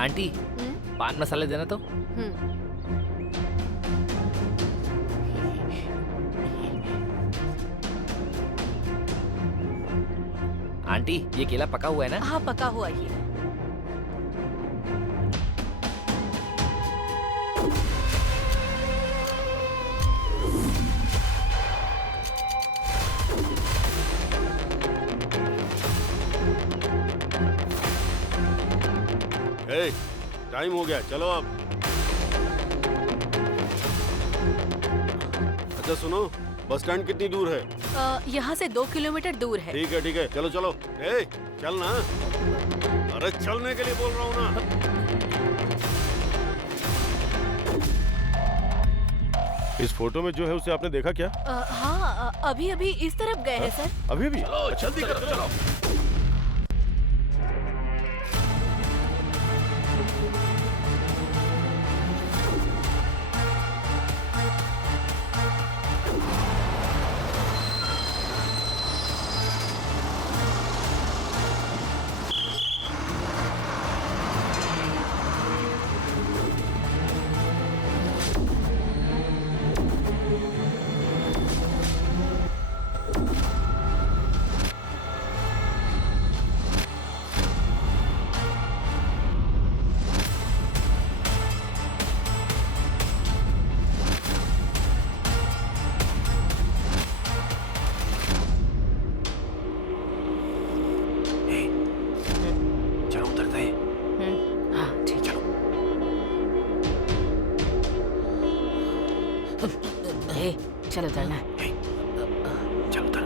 Aunty पान मसाले देना तो। आंटी ये केला पका हुआ है ना? हाँ पका हुआ ही है। टाइम हो गया, चलो अब। अच्छा सुनो, बस स्टैंड कितनी दूर है? यहाँ से 2 किलोमीटर दूर है। ठीक है, चलो चलो। चल ना, अरे चलने के लिए बोल रहा हूँ ना। इस फोटो में जो है उसे आपने देखा क्या? हाँ अभी अभी इस तरफ गए हैं सर। अभी भी? जल्दी करो चलो। चलो चलना। चलो उतर।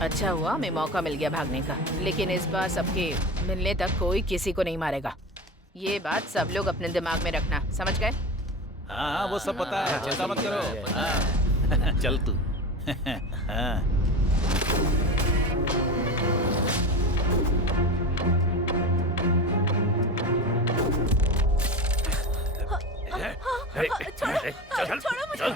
अच्छा हुआ हमें मौका मिल गया भागने का, लेकिन इस बार सबके मिलने तक कोई किसी को नहीं मारेगा। ये बात सब लोग अपने दिमाग में रखना, समझ गए? हाँ वो सब पता है, चिंता मत करो। चल तू। छोड़ो मुझे।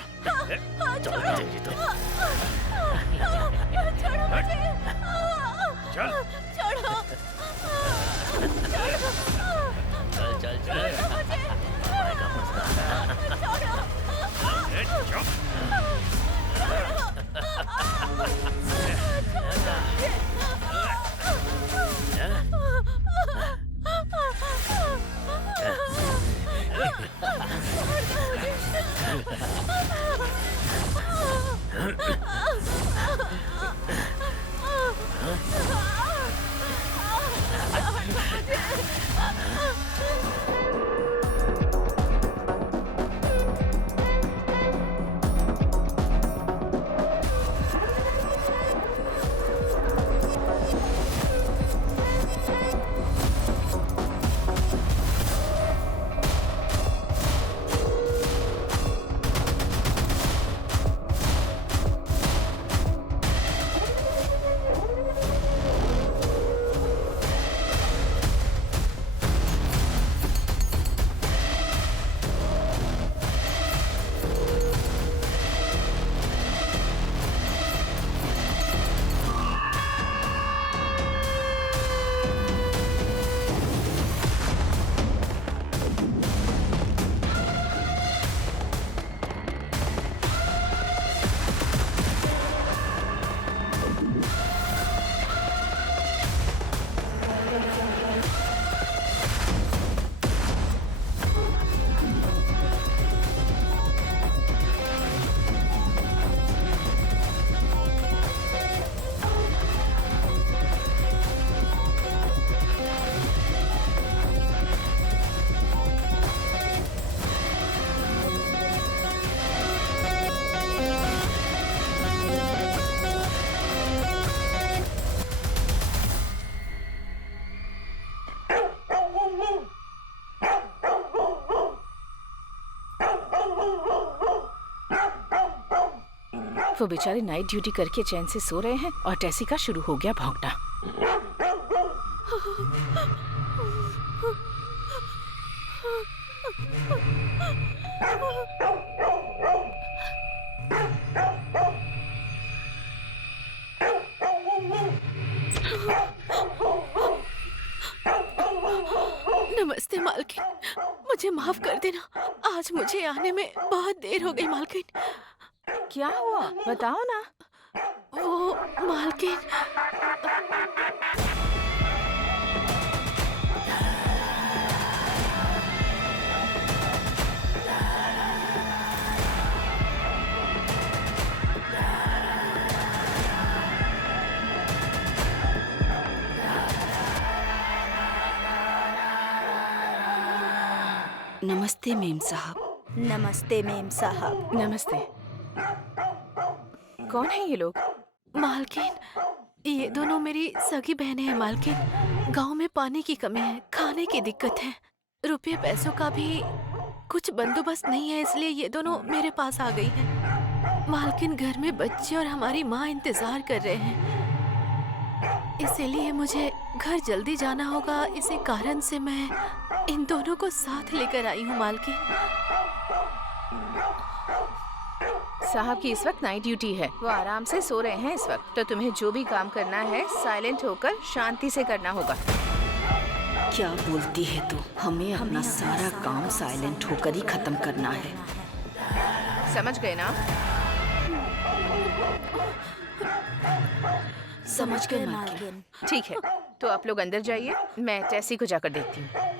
वो बेचारे नाइट ड्यूटी करके चैन से सो रहे हैं और टेसी का शुरू हो गया भौंकना। आज मुझे आने में बहुत देर हो गई मालकिन। क्या हुआ बताओ ना। वो मालकिन, नमस्ते मेम साहब। नमस्ते मेम साहब। नमस्ते। कौन है ये लोग? मालकिन, ये दोनों मेरी सगी बहनें हैं मालकिन। गांव में पानी की कमी है, खाने की दिक्कत है, रुपये पैसों का भी कुछ बंदोबस्त नहीं है, इसलिए ये दोनों मेरे पास आ गई हैं। मालकिन, घर में बच्चे और हमारी माँ इंतजार कर रहे हैं, इसीलिए मुझे घर जल्दी जाना होगा। इसी कारण से मैं इन दोनों को साथ लेकर आई हूँ मालकिन। साहब की इस वक्त नाइट ड्यूटी है, वो आराम से सो रहे हैं इस वक्त। तो तुम्हें जो भी काम करना है साइलेंट होकर शांति से करना होगा। क्या बोलती है तू? हमें अपना सारा काम साइलेंट होकर ही खत्म करना है। समझ गए ना? समझ गए मालकिन। मालकिन। ठीक है, तो आप लोग अंदर जाइए, मैं टेसी को जाकर देखती हूँ।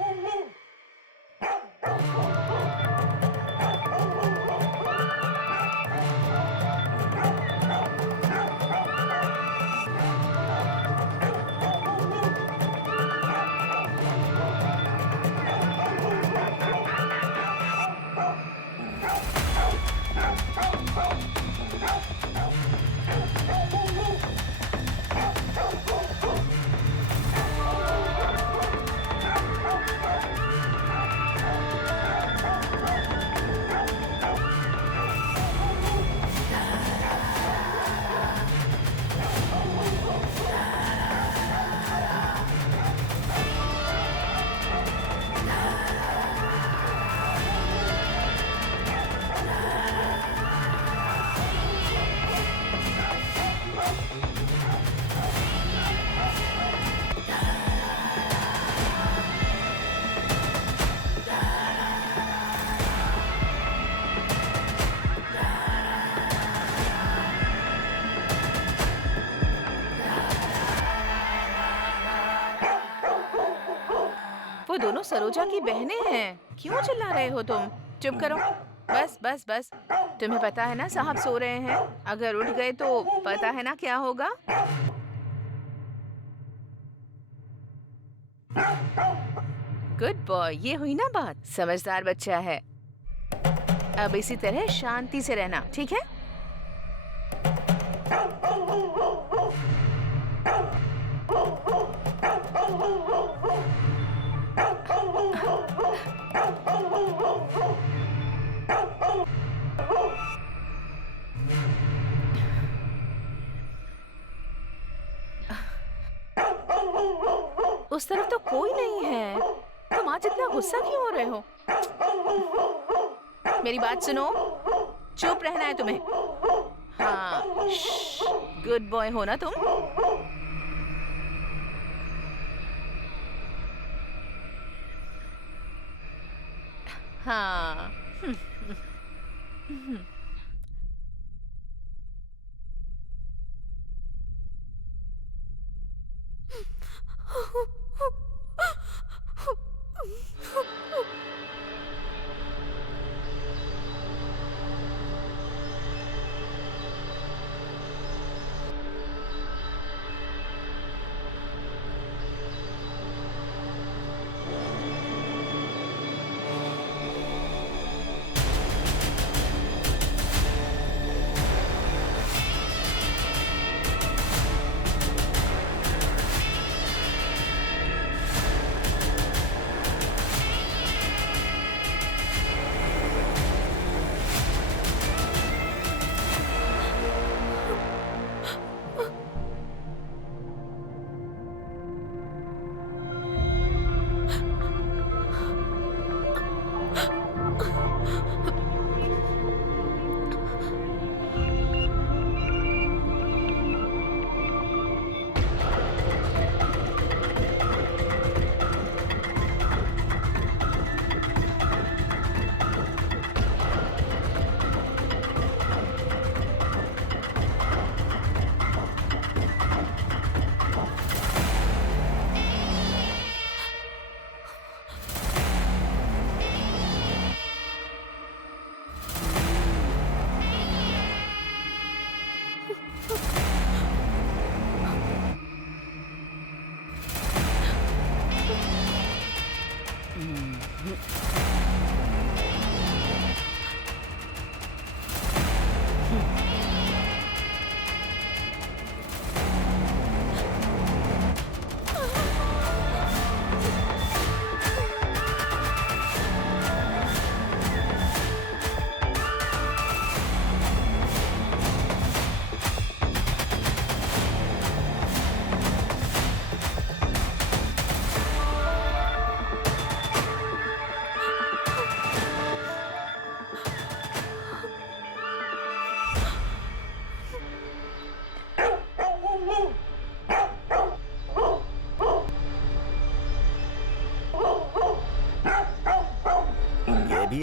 वो दोनों सरोजा की बहनें हैं। क्यों चिल्ला रहे हो तुम? चुप करो। बस बस बस। तुम्हें पता है ना साहब सो रहे हैं, अगर उठ गए तो पता है ना क्या होगा। गुड बॉय, ये हुई ना बात। समझदार बच्चा है। अब इसी तरह शांति से रहना, ठीक है? उस तरफ तो कोई नहीं है। तुम आज इतना गुस्सा क्यों हो रहे हो? मेरी बात सुनो, चुप रहना है तुम्हें। हाँ, गुड बॉय हो ना तुम। हाँ।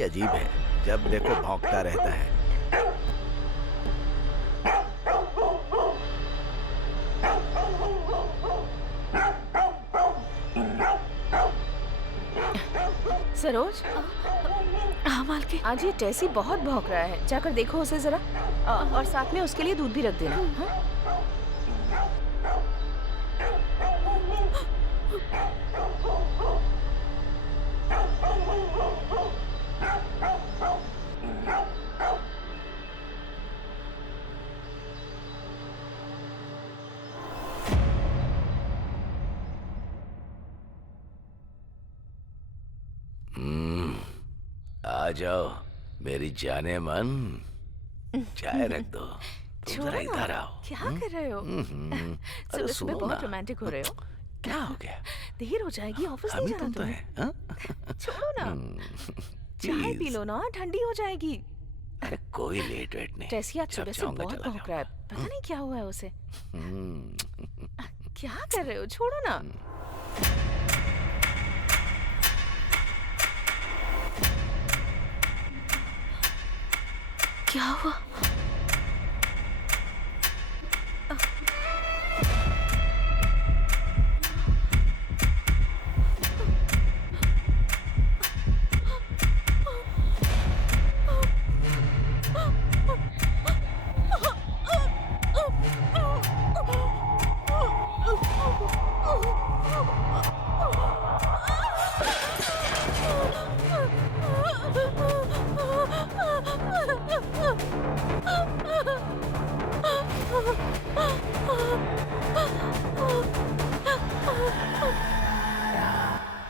अजीब है, जब देखो भौंकता रहता है। सरोज, हाँ मालकिन। आज ये टेसी बहुत भौंक रहा है, जाकर देखो उसे जरा। और साथ में उसके लिए दूध भी रख देना। हाँ? आ जाओ मेरी जाने मन, चाय रख दो। तुम छोड़ो जरा ना। इधर आओ। क्या कर रहे हो? अरे सुबह सुबह सुनो बहुत ना। रोमांटिक हो रहे हो। क्या हो गया? देर हो जाएगी, ऑफिस नहीं अभी जाना तुम तो तुम्हें। है, हाँ? छोड़ो ना, चाय पी लो ना, ठंडी हो जाएगी। अरे कोई लेट वेट नहीं। टेसी आज जब सुबह से चाहूंगा बहुत चला भौंक रहा है, पता नहीं क्या हुआ है उसे। जाऊंगा। क्या कर रहे हो? छोड़ो ना। क्या हुआ?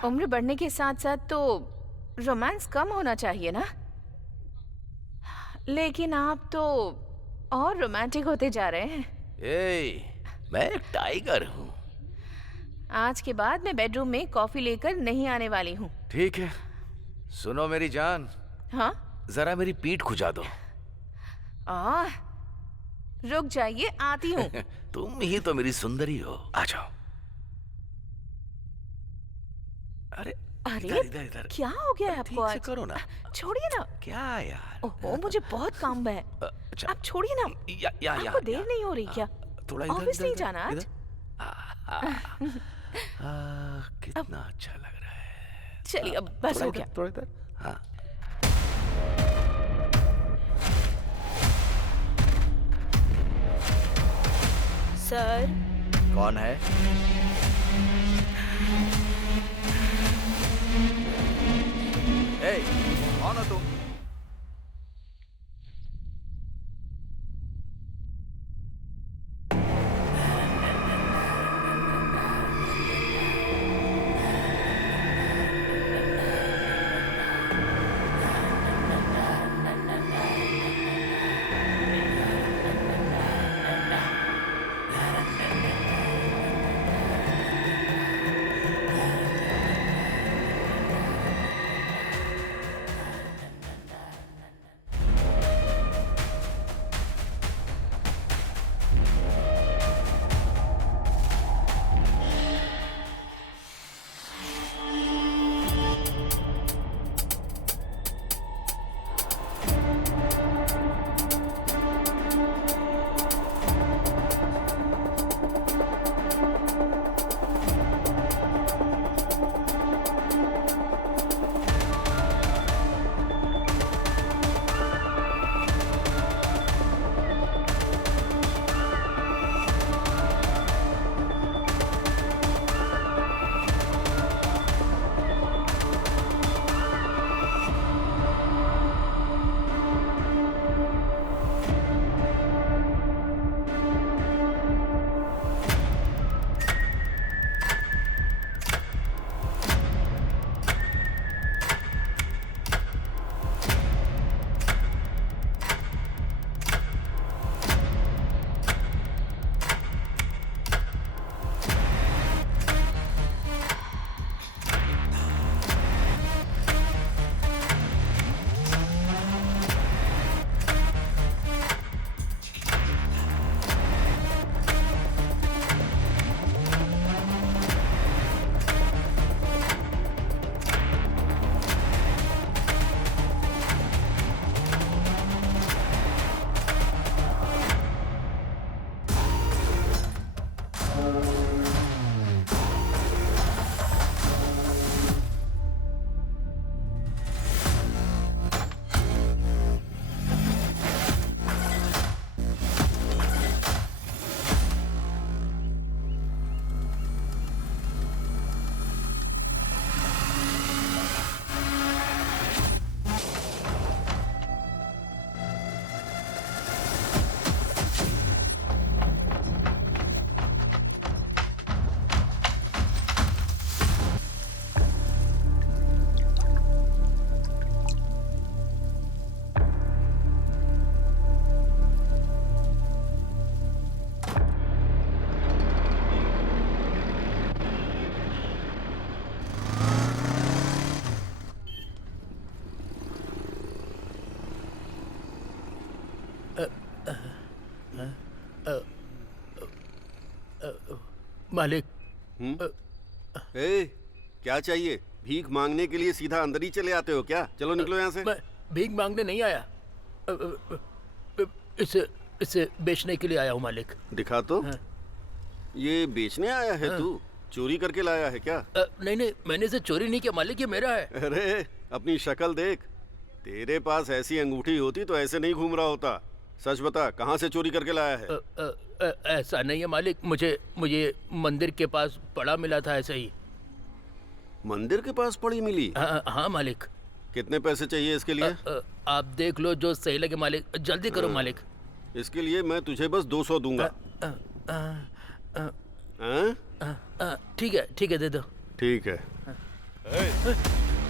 उम्र बढ़ने के साथ साथ तो रोमांस कम होना चाहिए ना, लेकिन आप तो और रोमांटिक होते जा रहे हैं। मैं एक टाइगर हूँ। आज के बाद मैं बेडरूम में कॉफी लेकर नहीं आने वाली हूँ। ठीक है, सुनो मेरी जान, हाँ? जरा मेरी पीठ खुजा दो। रुक जाइए, आती हूँ। तुम ही तो मेरी सुंदरी हो, आ जाओ। अरे अरे इधर इधर इधर। क्या हो गया है ठीक आपको से आज? करो ना। छोड़िए ना। क्या यार? ओहो, मुझे बहुत काम है। अच्छा, आप छोड़िए ना। या आपको देर नहीं हो रही क्या? थोड़ा इधर ऑफिस इधर, नहीं इधर, जाना आज? इधर। कितना अच्छा लग रहा है। चलिए अब बस हो गया। थोड़ा इधर। हाँ। सर, कौन है? ए, कौन हो तुम? मालिक। ए, क्या चाहिए? भीख मांगने के लिए सीधा अंदर ही चले आते हो क्या? चलो निकलो यहाँ से। मैं भीख मांगने नहीं आया, इसे बेचने के लिए आया हूँ मालिक। दिखा तो। ये बेचने आया है तू? चोरी करके लाया है क्या? नहीं, मैंने इसे चोरी नहीं किया मालिक, ये मेरा है। अरे अपनी शक्ल देख, तेरे पास ऐसी अंगूठी होती तो ऐसे नहीं घूम रहा होता। सच बता, कहाँ से चोरी करके लाया है? ऐसा नहीं है मालिक, मुझे मंदिर के पास पड़ा मिला था, ऐसे ही। मंदिर के पास पड़ी मिली? हाँ मालिक। कितने पैसे चाहिए इसके लिए? आप देख लो जो सही लगे मालिक, जल्दी करो मालिक। इसके लिए मैं तुझे बस 200 दूंगा। ठीक है, दे दो। ठीक है।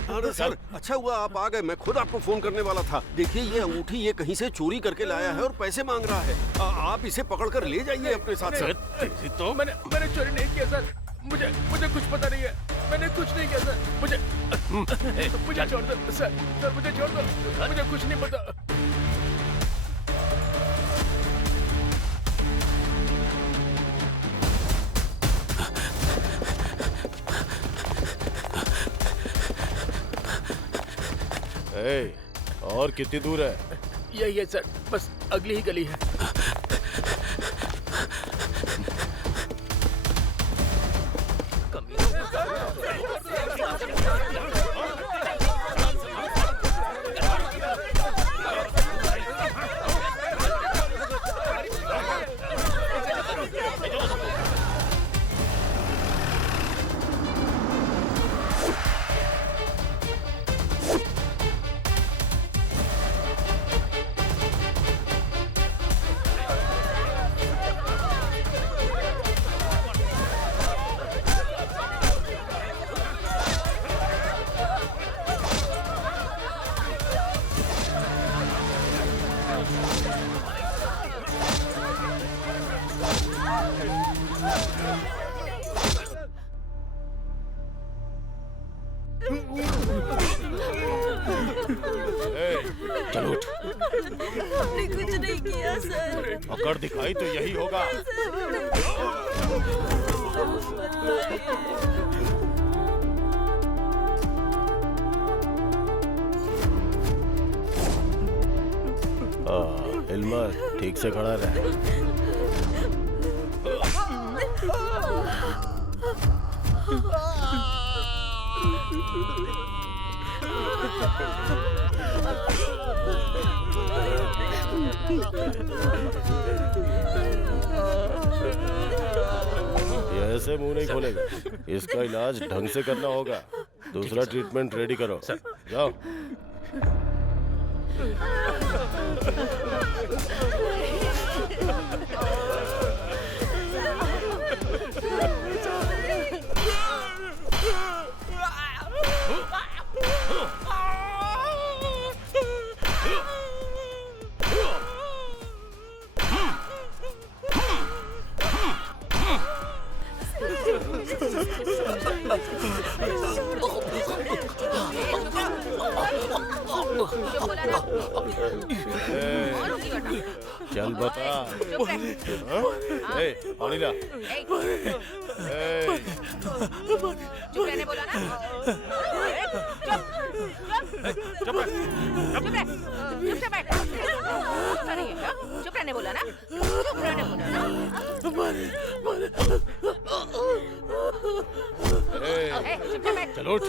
अरे सर, अच्छा हुआ आप आ गए, मैं खुद आपको फोन करने वाला था। देखिए ये अंगूठी ये कहीं से चोरी करके लाया है और पैसे मांग रहा है। आप इसे पकड़कर ले जाइए अपने साथ। सर तो मैंने चोरी नहीं किया सर, मुझे कुछ पता नहीं है, मैंने कुछ नहीं किया सर। मुझे छोड़ दो सर, मुझे छोड़ दो, मुझे कुछ नहीं पता। और कितनी दूर है? यही है सर, बस अगली ही गली है। चलो उठ। हमने कुछ नहीं किया सर। अगर दिखाई तो यही होगा। इल्मा ठीक से खड़ा रहे। ये ऐसे मुंह नहीं खोलेगा, इसका इलाज ढंग से करना होगा। दूसरा ट्रीटमेंट रेडी करो। जाओ। चल बता। पानी ला। चुप रहने बोला ना। चुप से बैठ। चुप रहने बोला ना। चुप रहने बोला ना। चलो उठ।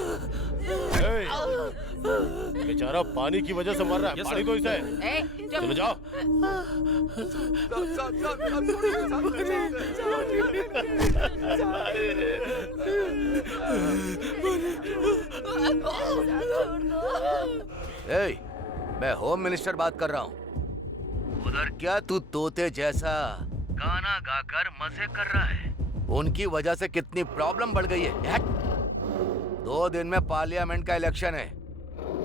बेचारा पानी की वजह से मर रहा है। पानी तो इसे। चलो जाओ। मैं होम मिनिस्टर बात कर रहा हूँ। उधर क्या तू तोते जैसा गाना गाकर मजे कर रहा है? उनकी वजह से कितनी प्रॉब्लम बढ़ गई है। 2 दिन में पार्लियामेंट का इलेक्शन है।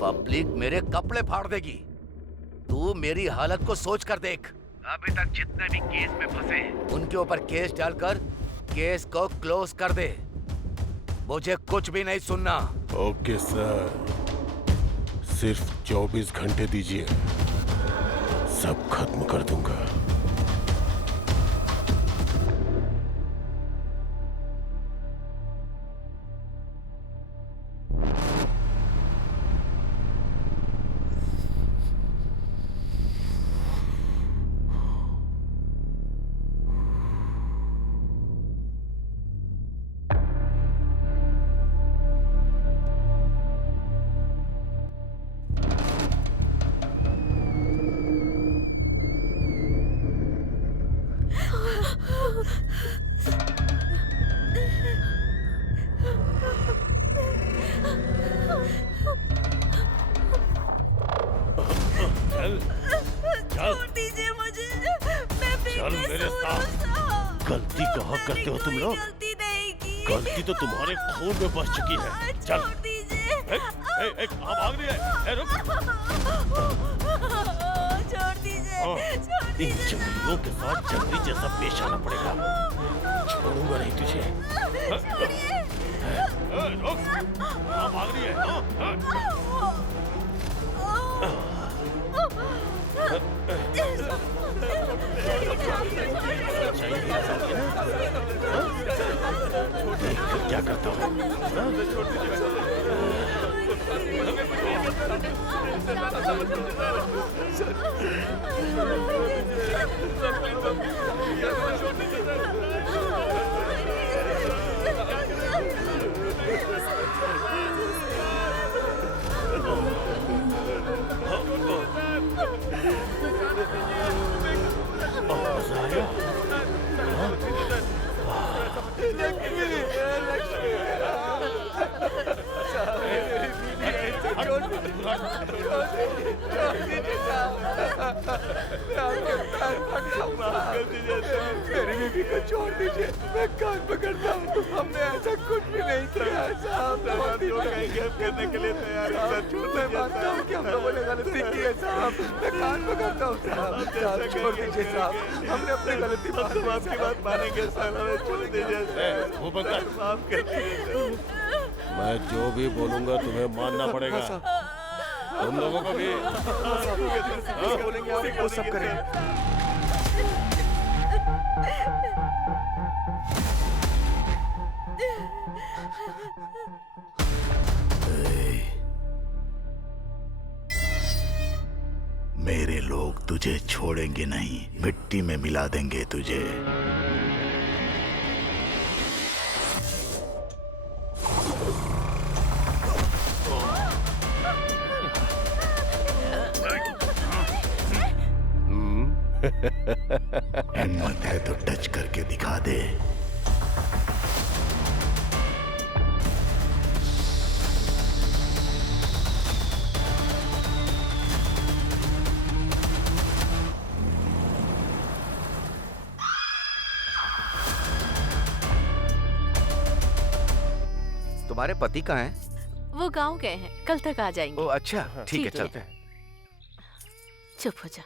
पब्लिक मेरे कपड़े फाड़ देगी। तू मेरी हालत को सोच कर देख। अभी तक जितने भी केस में फंसे उनके ऊपर केस डालकर केस को क्लोज कर दे। मुझे कुछ भी नहीं सुनना। ओके सर, सिर्फ 24 घंटे दीजिए, सब खत्म कर दूंगा। छोड़ दीजिए मुझे, मैं चल मेरे साथ। गलती कहाँ करते हो तुम लोग? गलती नहीं की। गलती तो तुम्हारे खून में बस चुकी है। चल छोड़ दीजिए। कहाँ भाग रही है? रुक। छोड़ दीजिए। इन जंगलियों के साथ जंगली जैसा पेश आना पड़ेगा। छोड़ूंगा नहीं तुझे। रुक। कहाँ भाग रही है? क्या करता हूँ? मेरी बीवी को छोड़ दीजिए, मैं कान पकड़ता हूँ। हमने ऐसा कुछ भी नहीं किया साहब। करने के लिए तैयार है। मैं मानता हूँ कि हम लोगों ने गलती की है साहब। मैं कान पकड़ता हूँ साहब। छोड़ दीजिए साहब, हमने अपनी गलती आपकी बात मानेंगे साहब। छोड़ दीजिए, वो बंद कर। माफ कर दीजिए। मैं जो भी बोलूंगा तुम्हें मानना पड़ेगा। तुम लोगों को भी बोलेंगे आप वो सब करेंगे। मेरे लोग तुझे छोड़ेंगे नहीं, मिट्टी में मिला देंगे तुझे। हिम्मत है तो टच करके दिखा दे। तुम्हारे पति कहाँ हैं? वो गांव गए हैं, कल तक आ जाएंगे। ओ अच्छा, ठीक है, चलते हैं। चुप हो जा।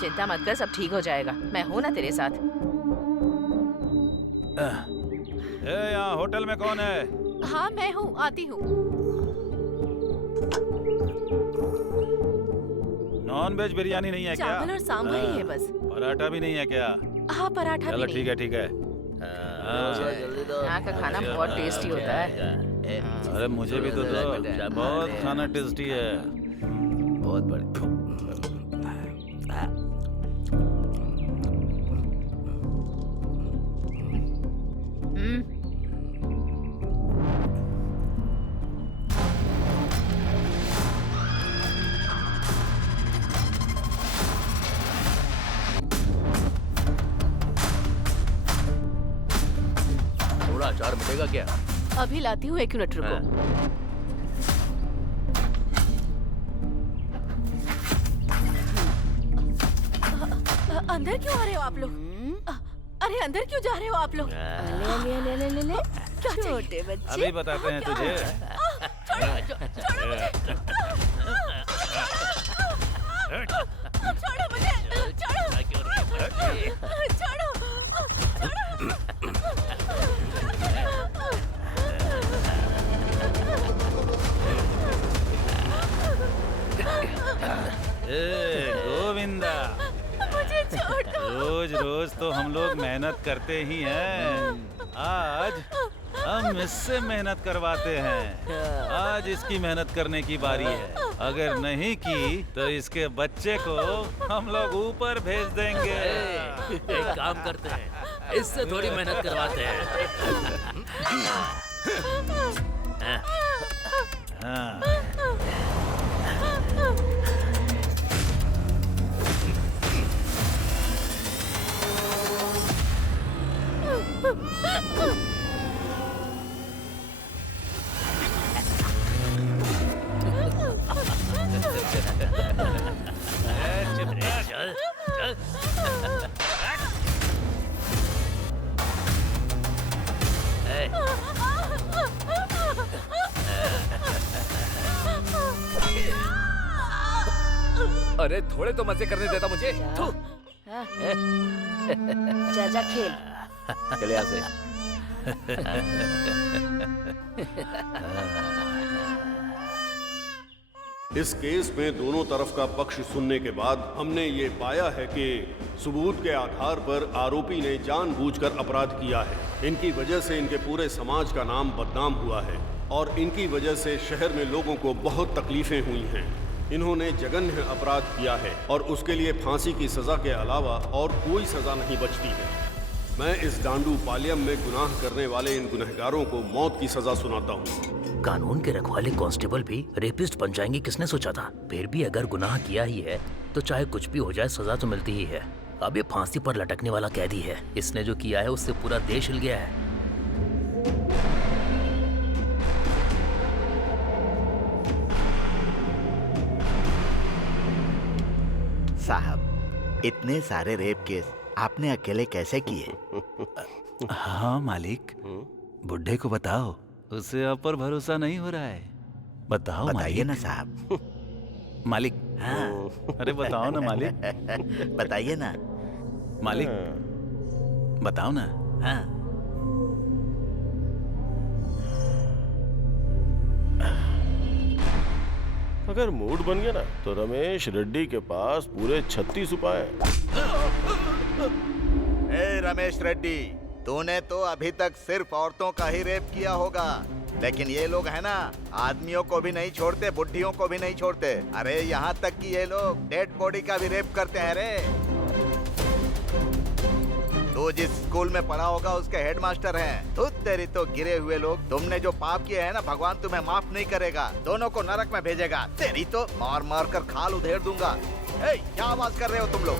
चिंता मत कर, सब ठीक हो जाएगा। मैं हूँ ना तेरे साथ। यहाँ होटल में कौन है? हाँ मैं हूँ, आती हूँ। नॉन वेज बिरयानी नहीं है क्या? चावल और सांभर ही है बस। पराठा भी नहीं है क्या? हाँ पराठा भी चलो नहीं। ठीक है, ठीक है। यहाँ का खाना बहुत टेस्टी होता है। अरे मुझे भी तो दो, बहुत खाना टेस्टी है। बहुत बढ़िया। थोड़ा अचार मिलेगा क्या? अभी लाती हूँ, 1 मिनट रुको। अंदर क्यों आ रहे हो आप लोग? अरे अंदर क्यों जा रहे हो आप लोग? ले क्या चाहिए? छोटे बच्चे। अभी बताते हैं तुझे। छोड़ो मुझे। छोड़ो मुझे। छोड़ो। ए, रोज रोज तो हम लोग मेहनत करते ही हैं। आज हम इससे मेहनत करवाते हैं। आज इसकी मेहनत करने की बारी है। अगर नहीं की तो इसके बच्चे को हम लोग ऊपर भेज देंगे। एक काम करते हैं, इससे थोड़ी मेहनत करवाते हैं। हाँ। चल चल। अरे थोड़े तो मजे करने देता मुझे। थू। जा खेल। चले यहाँ से। इस केस में दोनों तरफ का पक्ष सुनने के बाद हमने ये पाया है कि सबूत के आधार पर आरोपी ने जानबूझकर अपराध किया है। इनकी वजह से इनके पूरे समाज का नाम बदनाम हुआ है और इनकी वजह से शहर में लोगों को बहुत तकलीफें हुई हैं। इन्होंने जघन्य अपराध किया है और उसके लिए फांसी की सजा के अलावा और कोई सजा नहीं बचती है। मैं इस डांडू पालियम में गुनाह करने वाले इन गुनहगारों को मौत की सजा सुनाता हूँ। कानून के रखवाले कांस्टेबल भी रेपिस्ट बन जाएंगे, किसने सोचा था? फिर भी अगर गुनाह किया ही है तो चाहे कुछ भी हो जाए सजा तो मिलती ही है। अब ये फांसी पर लटकने वाला कैदी है। इसने जो किया है उससे पूरा देश हिल गया है। साहब, इतने सारे रेप केस आपने अकेले कैसे किए? हाँ मालिक, बुड्ढे को बताओ, उसे आप पर भरोसा नहीं हो रहा है। बताओ बताइए मालिक। ना साहब। मालिक। हाँ। अरे बताओ ना मालिक। बताइए ना मालिक, बताओ ना। हाँ। अगर मूड बन गया ना तो रमेश रेड्डी के पास पूरे 36 उपाय हैं। ए रमेश रेड्डी, तूने तो अभी तक सिर्फ औरतों का ही रेप किया होगा, लेकिन ये लोग है ना, आदमियों को भी नहीं छोड़ते, बुढ़ियों को भी नहीं छोड़ते। अरे यहाँ तक कि ये लोग डेड बॉडी का भी रेप करते हैं रे। तू जिस स्कूल में पढ़ा होगा उसके हेडमास्टर हैं। तू तेरी तो गिरे हुए लोग, तुमने जो पाप किए हैं ना, भगवान तुम्हें माफ नहीं करेगा, दोनों को नरक में भेजेगा। तेरी तो मार मार कर खाल उधेड़ दूंगा। ए, क्या आवाज कर रहे हो तुम लोग?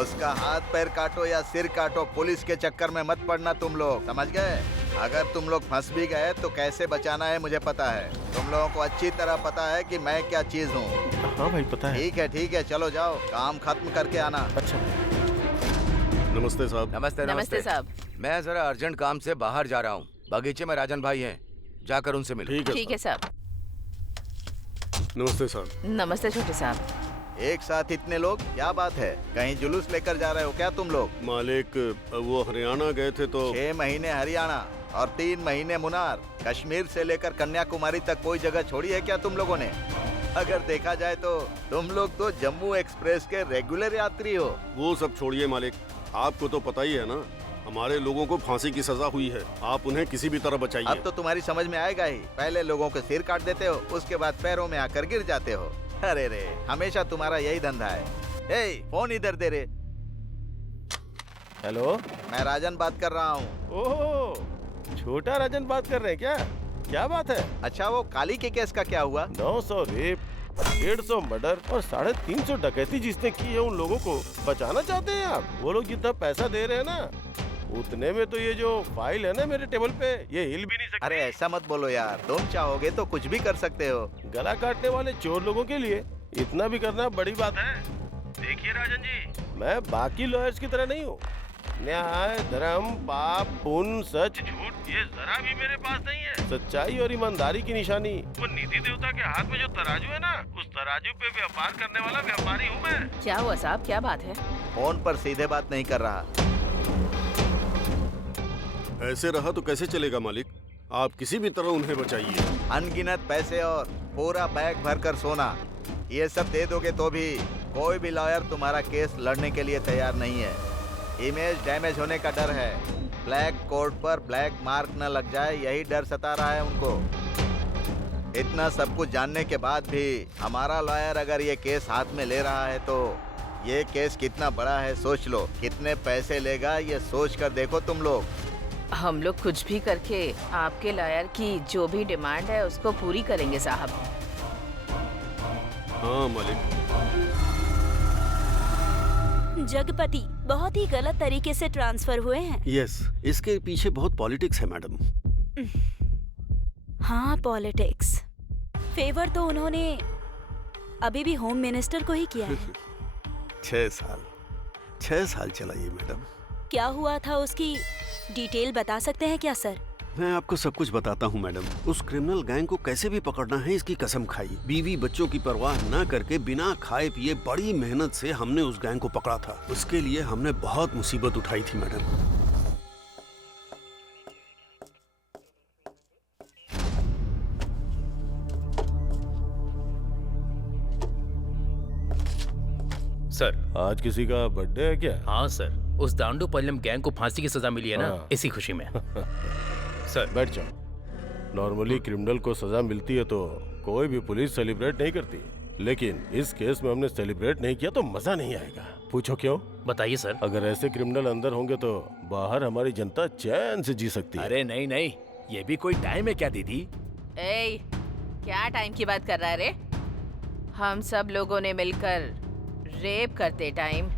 उसका हाथ पैर काटो या सिर काटो, पुलिस के चक्कर में मत पड़ना तुम लोग, समझ गए? अगर तुम लोग फंस भी गए तो कैसे बचाना है मुझे पता है। तुम लोगों को अच्छी तरह पता है कि मैं क्या चीज हूँ। हाँ भाई पता है। ठीक है, चलो जाओ, काम खत्म करके आना। अच्छा। नमस्ते साहब। नमस्ते नमस्ते साहब। मैं जरा अर्जेंट काम से बाहर जा रहा हूँ। बगीचे में राजन भाई हैं, जाकर उनसे मिलो। ठीक है साहब। नमस्ते साहब। नमस्ते छोटे साहब। एक साथ इतने लोग, क्या बात है? कहीं जुलूस लेकर जा रहे हो क्या तुम लोग? मालिक, वो हरियाणा गए थे तो 6 महीने हरियाणा और 3 महीने मुनार, कश्मीर से लेकर कन्याकुमारी तक कोई जगह छोड़ी है क्या तुम लोगों ने? अगर देखा जाए तो तुम लोग तो जम्मू एक्सप्रेस के रेगुलर यात्री हो। वो सब छोड़िए मालिक, आपको तो पता ही है ना, हमारे लोगों को फांसी की सजा हुई है। आप उन्हें किसी भी तरह बचाइए। अब तो तुम्हारी समझ में आएगा ही। पहले लोगों के सिर काट देते हो, उसके बाद पैरों में आकर गिर जाते हो। अरे रे, हमेशा तुम्हारा यही धंधा है। ए, फोन इधर दे रे। हेलो, मैं राजन बात कर रहा हूँ। ओह, छोटा राजन बात कर रहे हैं क्या? क्या बात है? अच्छा, वो काली के केस का क्या हुआ? 900 रेप, 150 मर्डर और 350 डकैती जिसने की है, उन लोगों को बचाना चाहते हैं आप? वो लोग जितना पैसा दे रहे हैं ना, उतने में तो ये जो फाइल है ना मेरे टेबल पे, ये हिल भी नहीं सकती। अरे ऐसा मत बोलो यार, तुम चाहोगे तो कुछ भी कर सकते हो। गला काटने वाले चोर लोगों के लिए इतना भी करना बड़ी बात है। देखिए राजन जी, मैं बाकी लॉयर्स की तरह नहीं हूँ। न्याय, धर्म, पाप, पुण्य, सच, झूठ, ये जरा भी मेरे पास नहीं है। सच्चाई और ईमानदारी की निशानी वो निधि देवता के हाथ में जो तराजू है ना, उस तराजू पे व्यापार करने वाला व्यापारी हूँ मैं। क्या हुआ साहब, क्या बात है? फोन पर सीधे बात नहीं कर रहा। ऐसे रहा तो कैसे चलेगा मालिक? आप किसी भी तरह उन्हें बचाइए। अनगिनत पैसे और पूरा बैग भरकर सोना, ये सब दे दोगे तो भी कोई भी लॉयर तुम्हारा केस लड़ने के लिए तैयार नहीं है। इमेज डैमेज होने का डर है। ब्लैक कोर्ट पर ब्लैक मार्क न लग जाए, यही डर सता रहा है उनको। इतना सब कुछ जानने के बाद भी हमारा लॉयर अगर ये केस हाथ में ले रहा है तो ये केस कितना बड़ा है सोच लो। कितने पैसे लेगा ये सोच कर देखो तुम लोग। हम लोग कुछ भी करके आपके लॉयर की जो भी डिमांड है उसको पूरी करेंगे साहब। हाँ मालिक। जगपति बहुत ही गलत तरीके से ट्रांसफर हुए हैं। यस, इसके पीछे बहुत पॉलिटिक्स है मैडम। हाँ, पॉलिटिक्स। फेवर तो उन्होंने अभी भी होम मिनिस्टर को ही किया है। 6 साल चला ये मैडम। क्या हुआ था उसकी डिटेल बता सकते हैं क्या सर? मैं आपको सब कुछ बताता हूँ मैडम। उस क्रिमिनल गैंग को कैसे भी पकड़ना है इसकी कसम खाई। बीवी बच्चों की परवाह न करके बिना खाए पिए बड़ी मेहनत से हमने उस गैंग को पकड़ा था। उसके लिए हमने बहुत मुसीबत उठाई थी मैडम। सर, आज किसी का बर्थडे है क्या? हाँ सर, उस दांडू पल्लम गैंग को फांसी की सजा मिली है ना, हाँ। इसी खुशी में। सर बैठ जाओ। नॉर्मली क्रिमिनल को सजा मिलती है तो कोई भी पुलिस सेलिब्रेट नहीं करती, लेकिन इस केस में हमने सेलिब्रेट नहीं किया तो मजा नहीं आएगा। पूछो क्यों? बताइए सर। अगर ऐसे क्रिमिनल अंदर होंगे तो बाहर हमारी जनता चैन से जी सकती है। अरे नहीं नहीं, ये भी कोई टाइम है क्या दीदी? ए, क्या टाइम की बात कर रहा है रे? हम सब लोगों ने मिलकर रेप करते टाइम,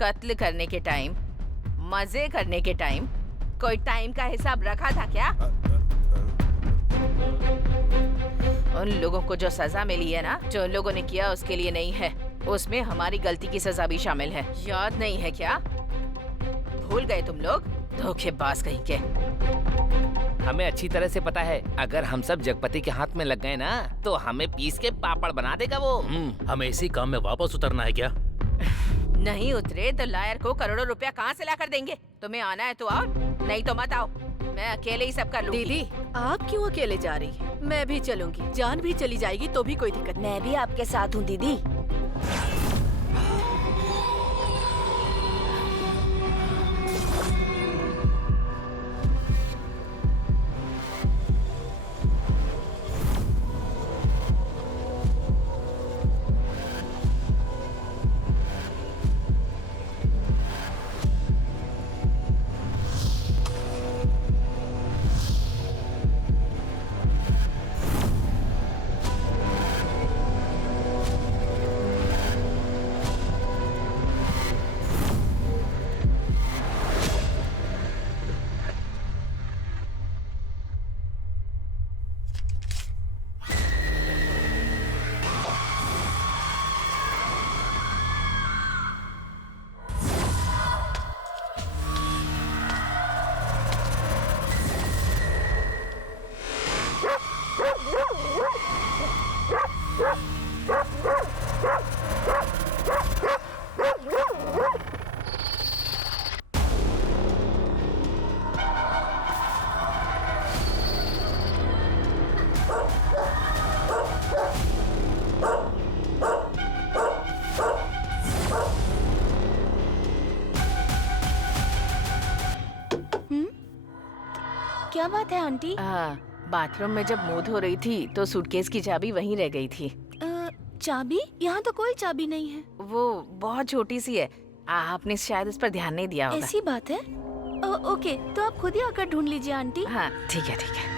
कत्ल करने के टाइम, मजे करने के टाइम कोई टाइम का हिसाब रखा था क्या? उन लोगों को जो सजा मिली है ना, जो उन लोगों ने किया उसके लिए नहीं है, उसमें हमारी गलती की सजा भी शामिल है। याद नहीं है क्या? भूल गए तुम लोग? धोखेबाज कहीं के। हमें अच्छी तरह से पता है, अगर हम सब जगपति के हाथ में लग गए ना तो हमें पीस के पापड़ बना देगा वो। हमें इसी काम में वापस उतरना है क्या? नहीं उतरे तो लायर को करोड़ों रुपया कहाँ से लाकर देंगे? तुम्हें आना है तो आओ, नहीं तो मत आओ। मैं अकेले ही सब कर लूंगी। दीदी, आप क्यों अकेले जा रही हैं? मैं भी चलूंगी। जान भी चली जाएगी तो भी कोई दिक्कत नहीं। मैं भी आपके साथ हूँ दीदी। क्या बात है आंटी? बाथरूम में जब मुंह धो रही थी तो सूटकेस की चाबी वहीं रह गई थी। चाबी? यहाँ तो कोई चाबी नहीं है। वो बहुत छोटी सी है, आपने शायद उस पर ध्यान नहीं दिया होगा। ऐसी बात है? ओके, तो आप खुद ही आकर ढूंढ लीजिए आंटी। हाँ ठीक है ठीक है।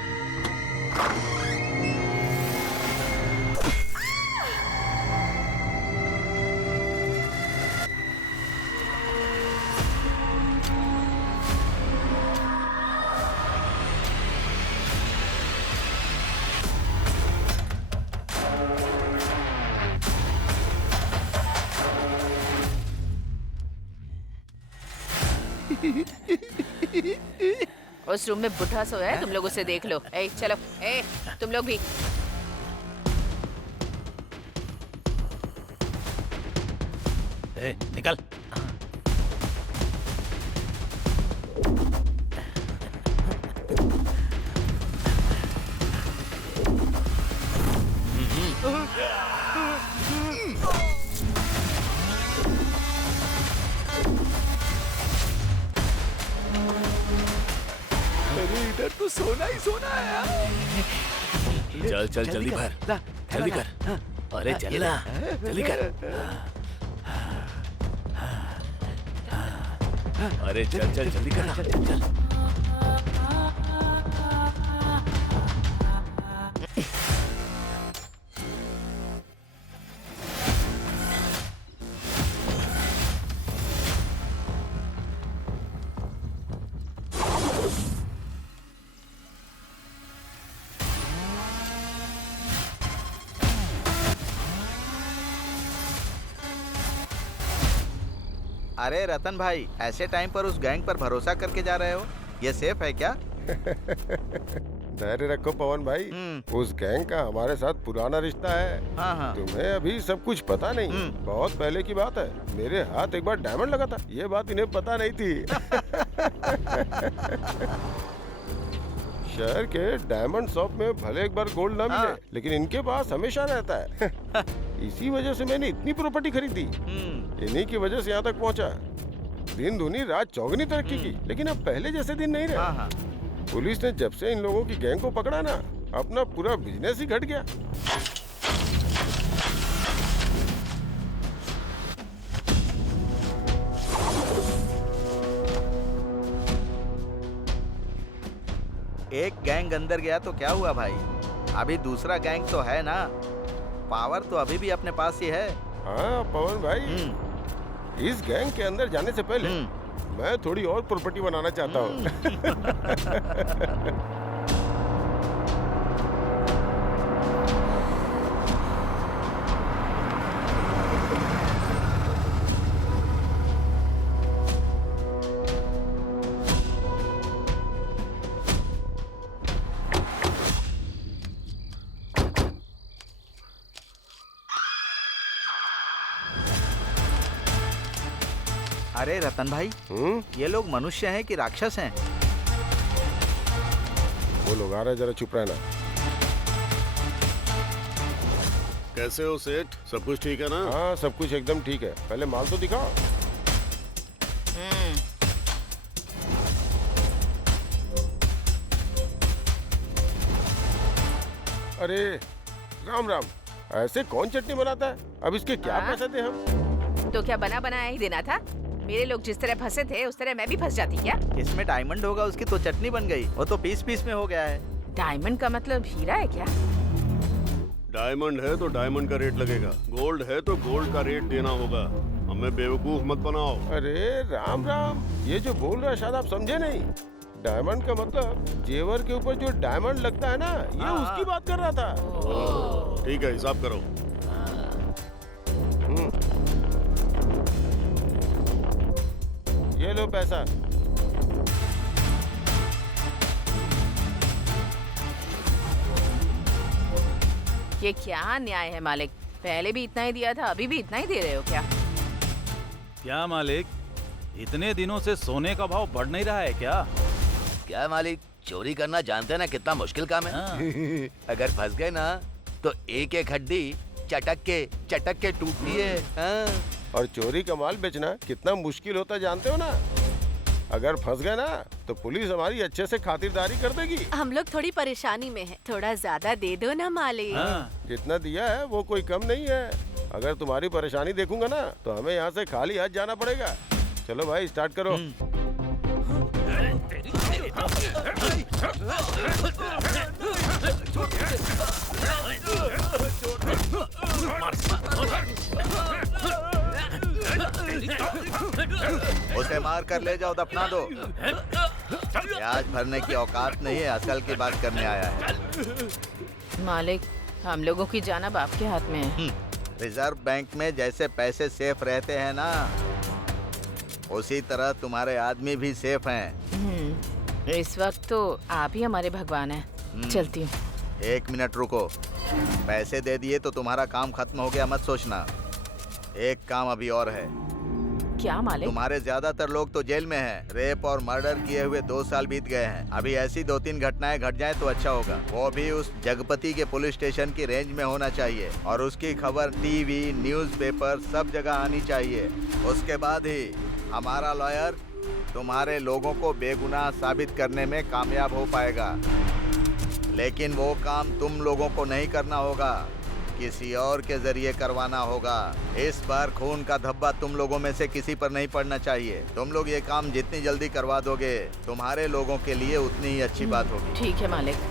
उस रूम में बुढ़ा सोया है, तुम लोग उसे देख लो। ए चलो, ए तुम लोग भी। ए, निकल। अरे इधर तो सोना ही सोना है यार। चल चल जल्दी भर, जल्दी कर। अरे चल ना, जल्दी कर। अरे चल चल जल्दी कर ना, चल। अरे रतन भाई, ऐसे टाइम पर उस गैंग पर भरोसा करके जा रहे हो? ये सेफ है क्या? धैर्य रखो पवन भाई, उस गैंग का हमारे साथ पुराना रिश्ता है। हाँ। तुम्हें अभी सब कुछ पता नहीं, बहुत पहले की बात है। मेरे हाथ एक बार डायमंड लगा था, ये बात इन्हें पता नहीं थी। शहर के डायमंड शॉप में भले एक बार गोल्ड ना मिले, लेकिन इनके पास हमेशा रहता है। इसी वजह से मैंने इतनी प्रॉपर्टी खरीदी, इन्हीं की वजह से यहाँ तक पहुँचा। दिन दूनी रात चौगनी तरक्की की, लेकिन अब पहले जैसे दिन नहीं रहे। पुलिस ने जब से इन लोगों की गैंग को पकड़ा ना, अपना पूरा बिजनेस ही घट गया। एक गैंग अंदर गया तो क्या हुआ भाई, अभी दूसरा गैंग तो है ना। पावर तो अभी भी अपने पास ही है। हाँ पवन भाई, इस गैंग के अंदर जाने से पहले मैं थोड़ी और प्रॉपर्टी बनाना चाहता हूँ। अरे रतन भाई, ये लोग मनुष्य हैं कि राक्षस हैं? वो लोग आ रहे, जरा चुप रहना। कैसे हो सेठ, सब कुछ ठीक है ना? हाँ सब कुछ एकदम ठीक है, पहले माल तो दिखाओ। अरे राम राम, ऐसे कौन चटनी बनाता है? अब इसके क्या पैसे दे हम? तो क्या बना बनाया ही देना था? मेरे लोग जिस तरह फंसे थे उस तरह मैं भी फंस जाती क्या? इसमें डायमंड होगा, उसकी तो चटनी बन गई। वो तो पीस पीस में हो गया है। डायमंड का मतलब हीरा है क्या? डायमंड है तो डायमंड का रेट लगेगा, गोल्ड है तो गोल्ड का रेट देना होगा। हमें बेवकूफ मत बनाओ। अरे राम राम, ये जो बोल रहा है शायद आप समझे नहीं। डायमंड का मतलब जेवर के ऊपर जो डायमंड लगता है ना, ये उसकी बात कर रहा था। ठीक है, हिसाब करो। ये लो पैसा। ये क्या न्याय है मालिक? पहले भी इतना ही दिया था, अभी भी इतना ही दे रहे हो क्या? क्या मालिक, इतने दिनों से सोने का भाव बढ़ नहीं रहा है क्या? क्या मालिक, चोरी करना जानते हैं ना कितना मुश्किल काम है। अगर फंस गए ना तो एक एक हड्डी चटक के टूटती है। और चोरी का माल बेचना कितना मुश्किल होता है जानते हो ना। अगर फंस गए ना तो पुलिस हमारी अच्छे से खातिरदारी कर देगी। हम लोग थोड़ी परेशानी में हैं, थोड़ा ज्यादा दे दो ना मालिक। जितना दिया है वो कोई कम नहीं है। अगर तुम्हारी परेशानी देखूंगा ना तो हमें यहाँ से खाली हाथ जाना पड़ेगा। चलो भाई स्टार्ट करो। उसे मार कर ले जाओ, दफना दो। ब्याज भरने की औकात नहीं है, असल की बात करने आया है। मालिक, हम लोगों की जान अब आपके हाथ में है। रिजर्व बैंक में जैसे पैसे सेफ रहते हैं ना, उसी तरह तुम्हारे आदमी भी सेफ हैं। इस वक्त तो आप ही हमारे भगवान हैं। चलती हूँ। 1 मिनट रुको, पैसे दे दिए तो तुम्हारा काम खत्म हो गया मत सोचना। एक काम अभी और है। क्या मालिक? तुम्हारे ज्यादातर लोग तो जेल में हैं। रेप और मर्डर किए हुए 2 साल बीत गए हैं। अभी ऐसी 2-3 घटनाएं घट जाएं तो अच्छा होगा। वो भी उस जगपति के पुलिस स्टेशन की रेंज में होना चाहिए और उसकी खबर टीवी, न्यूज़पेपर सब जगह आनी चाहिए। उसके बाद ही हमारा लॉयर तुम्हारे लोगों को बेगुनाह साबित करने में कामयाब हो पाएगा। लेकिन वो काम तुम लोगों को नहीं करना होगा, किसी और के जरिए करवाना होगा। इस बार खून का धब्बा तुम लोगों में से किसी पर नहीं पड़ना चाहिए। तुम लोग ये काम जितनी जल्दी करवा दोगे तुम्हारे लोगों के लिए उतनी ही अच्छी बात होगी। ठीक है मालिक।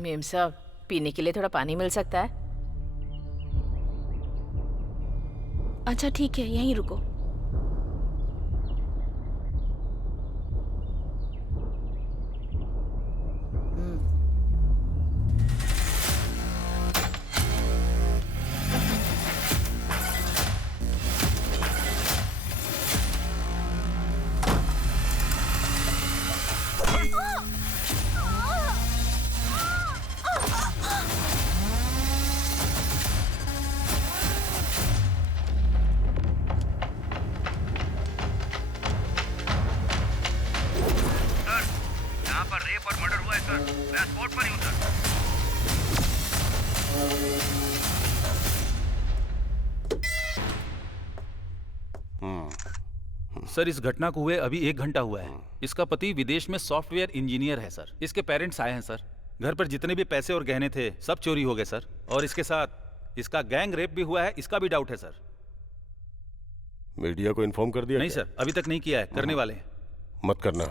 मेम साहब, पीने के लिए थोड़ा पानी मिल सकता है? अच्छा ठीक है, यहीं रुको। सर, इस घटना को हुए अभी 1 घंटा हुआ है। इसका पति विदेश में सॉफ्टवेयर इंजीनियर है सर। इसके पेरेंट्स आए हैं सर। घर पर जितने भी पैसे और गहने थे सब चोरी हो गए सर। और इसके साथ इसका गैंग रेप भी हुआ है, इसका भी डाउट है सर। मीडिया को इन्फॉर्म कर दिया? नहीं सर, अभी तक नहीं किया है, करने वाले हैं। मत करना,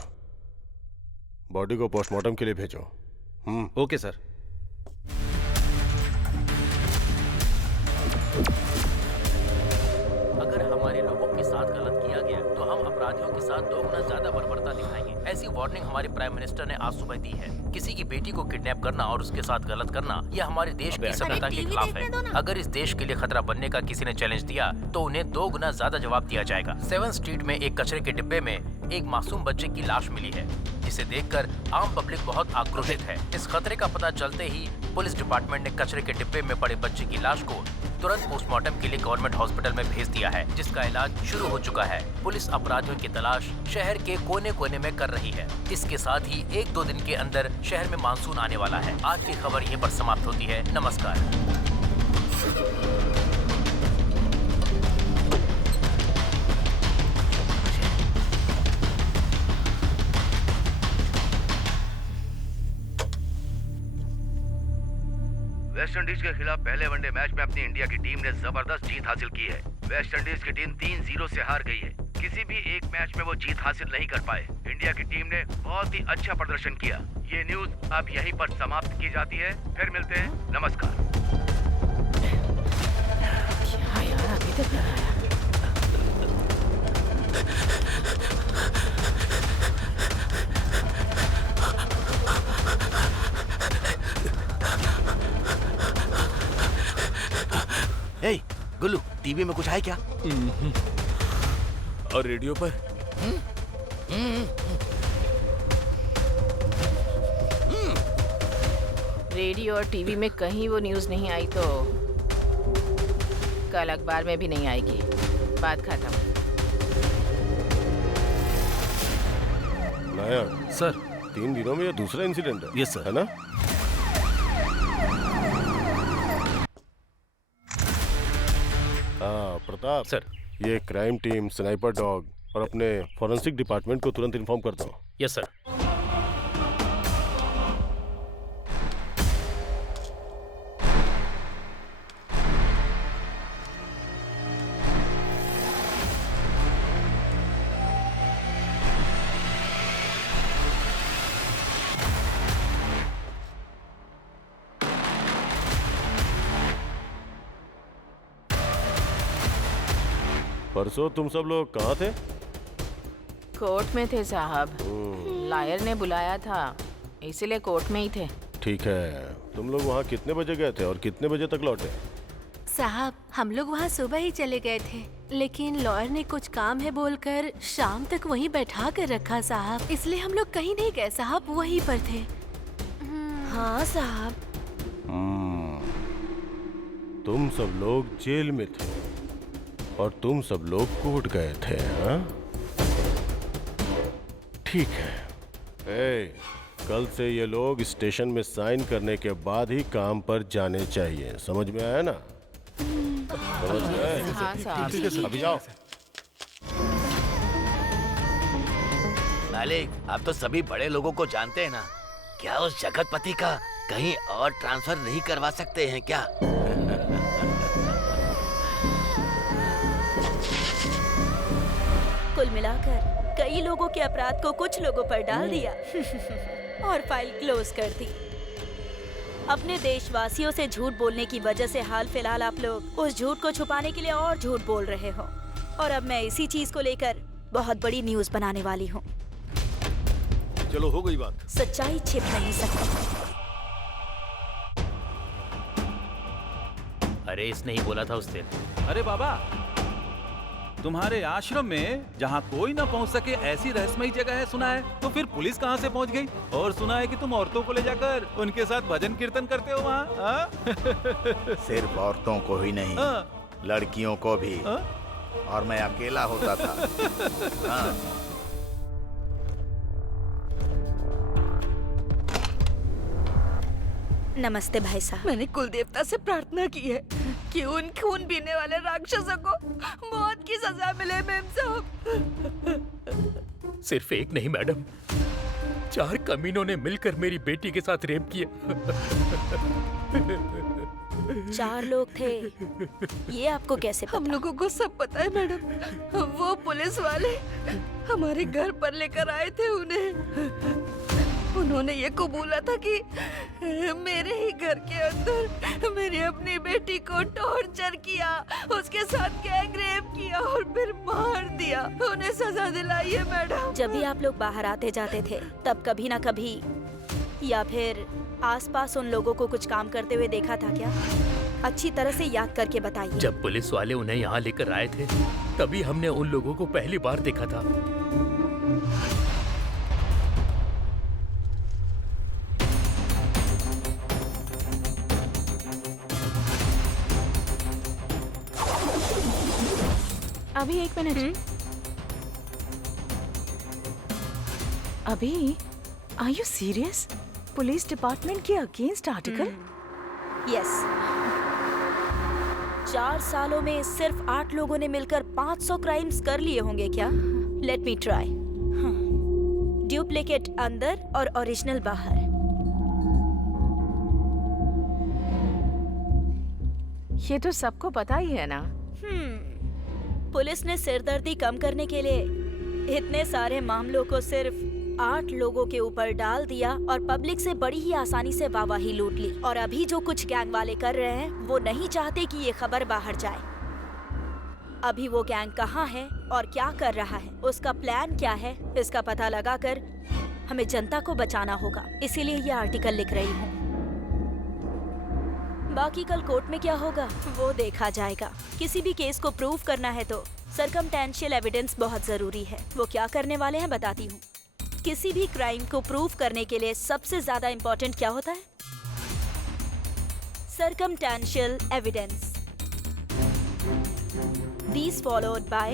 बॉडी को पोस्टमार्टम के लिए भेजो। Okay sir. अगर हमारे लोगों के साथ गलत किया गया तो हम अपराधियों के साथ 2 गुना ज्यादा बर्बरता दिखाएंगे। ऐसी वार्निंग हमारे प्राइम मिनिस्टर ने आज सुबह दी है। किसी की बेटी को किडनैप करना और उसके साथ गलत करना यह हमारे देश की सभ्यता के खिलाफ है। अगर इस देश के लिए खतरा बनने का किसी ने चैलेंज दिया तो उन्हें 2 गुना ज्यादा जवाब दिया जाएगा। 7 स्ट्रीट में एक कचरे के डिब्बे में एक मासूम बच्चे की लाश मिली है, जिसे देखकर आम पब्लिक बहुत आक्रोशित है। इस खतरे का पता चलते ही पुलिस डिपार्टमेंट ने कचरे के डिब्बे में पड़े बच्चे की लाश को तुरंत पोस्टमार्टम के लिए गवर्नमेंट हॉस्पिटल में भेज दिया है, जिसका इलाज शुरू हो चुका है। पुलिस अपराधियों की तलाश शहर के कोने-कोने में कर रही है। इसके साथ ही 1-2 दिन के अंदर शहर में मानसून आने वाला है। आज की खबर यहीं पर समाप्त होती है। नमस्कार। वेस्ट इंडीज के खिलाफ पहले वनडे मैच में अपनी इंडिया की टीम ने जबरदस्त जीत हासिल की है। वेस्ट इंडीज की टीम 3-0 से हार गई है। किसी भी एक मैच में वो जीत हासिल नहीं कर पाए। इंडिया की टीम ने बहुत ही अच्छा प्रदर्शन किया। ये न्यूज अब यहीं पर समाप्त की जाती है। फिर मिलते हैं। नमस्कार। क्या यार, अभी तक नहीं आया। Hey, गुल्लू, टीवी में कुछ है क्या? और रेडियो पर? रेडियो और टीवी में कहीं वो न्यूज़ नहीं आई तो कल अखबार में भी नहीं आएगी। बात खत्म। नायक सर, 3 दिनों में ये दूसरा इंसिडेंट है। Yes sir. है ना? हाँ प्रताप सर। ये क्राइम टीम, स्नाइपर डॉग और अपने फॉरेंसिक डिपार्टमेंट को तुरंत इन्फॉर्म करता हूँ। Yes sir. परसों तुम सब लोग कहाँ थे? कोर्ट में थे साहब। लायर ने बुलाया था, इसीलिए कोर्ट में ही थे। ठीक है, तुम लोग वहाँ कितने बजे गए थे और कितने बजे तक लौटे? साहब हम लोग वहाँ सुबह ही चले गए थे, लेकिन लॉयर ने कुछ काम है बोलकर शाम तक वहीं बैठा कर रखा साहब, इसलिए हम लोग कहीं नहीं गए साहब, वहीं पर थे। हाँ साहब। तुम सब लोग जेल में थे और तुम सब लोग कोर्ट गए थे, हाँ? ठीक है। कल से ये लोग स्टेशन में साइन करने के बाद ही काम पर जाने चाहिए, समझ में आया ना? समझ में आया? हाँ साहब। अभी जाओ। मालिक, आप तो सभी बड़े लोगों को जानते हैं ना, क्या उस जगतपति का कहीं और ट्रांसफर नहीं करवा सकते हैं क्या? कुल मिलाकर कई लोगों के अपराध को कुछ लोगों पर डाल दिया और फाइल क्लोज कर दी। अपने देशवासियों से झूठ बोलने की वजह से हाल फिलहाल आप लोग उस झूठ को छुपाने के लिए और झूठ बोल रहे हो, और अब मैं इसी चीज को लेकर बहुत बड़ी न्यूज बनाने वाली हूँ। चलो हो गई बात। सच्चाई छिप नहीं सकती। अरे इसने ही बोला था उस दिन। अरे बाबा, तुम्हारे आश्रम में जहाँ कोई ना पहुँच सके ऐसी रहस्यमयी जगह है सुना है, तो फिर पुलिस कहाँ से पहुँच गई? और सुना है कि तुम औरतों को ले जाकर उनके साथ भजन कीर्तन करते हो वहाँ। सिर्फ औरतों को ही नहीं, लड़कियों को भी। और मैं अकेला होता था। हाँ। नमस्ते भाई साहब। मैंने कुल देवता से प्रार्थना की है कि उन खून पीने वाले राक्षसों को मौत की सजा मिले मेम साहब। सिर्फ एक नहीं मैडम, 4 कमीनों ने मिलकर मेरी बेटी के साथ रेप किया। 4 लोग थे, ये आपको कैसे पता? हम लोगों को सब पता है मैडम। वो पुलिस वाले हमारे घर पर लेकर आए थे उन्हें। उन्होंने ये कबूला था कि मेरे ही घर के अंदर मेरी अपनी बेटी को टॉर्चर किया, उसके साथ गैंग रेप किया और फिर मार दिया। उन्हें सजा दिलाई है मैडम। जब भी आप लोग बाहर आते जाते थे तब कभी ना कभी या फिर आसपास उन लोगों को कुछ काम करते हुए देखा था क्या? अच्छी तरह से याद करके बताइए। जब पुलिस वाले उन्हें यहाँ लेकर आए थे तभी हमने उन लोगों को पहली बार देखा था। अभी 1 मिनट। अभी are you serious? Police department के अगेंस्ट आर्टिकल? यस। 4 सालों में सिर्फ 8 लोगों ने मिलकर 500 क्राइम्स कर लिए होंगे क्या? Let me try. डुप्लीकेट अंदर और ओरिजिनल बाहर। ये तो सबको पता ही है ना। पुलिस ने सिरदर्दी कम करने के लिए इतने सारे मामलों को सिर्फ 8 लोगों के ऊपर डाल दिया और पब्लिक से बड़ी ही आसानी से वाहवाही लूट ली। और अभी जो कुछ गैंग वाले कर रहे हैं वो नहीं चाहते कि ये खबर बाहर जाए। अभी वो गैंग कहाँ है और क्या कर रहा है, उसका प्लान क्या है, इसका पता लगाकर हमें जनता को बचाना होगा। इसीलिए ये आर्टिकल लिख रही हूँ। बाकी कल कोर्ट में क्या होगा वो देखा जाएगा। किसी भी केस को प्रूव करना है तो सर्कमटेंशियल एविडेंस बहुत जरूरी है। वो क्या करने वाले हैं बताती हूँ। किसी भी क्राइम को प्रूव करने के लिए सबसे ज्यादा इम्पोर्टेंट क्या होता है? Circumstantial evidence. These followed by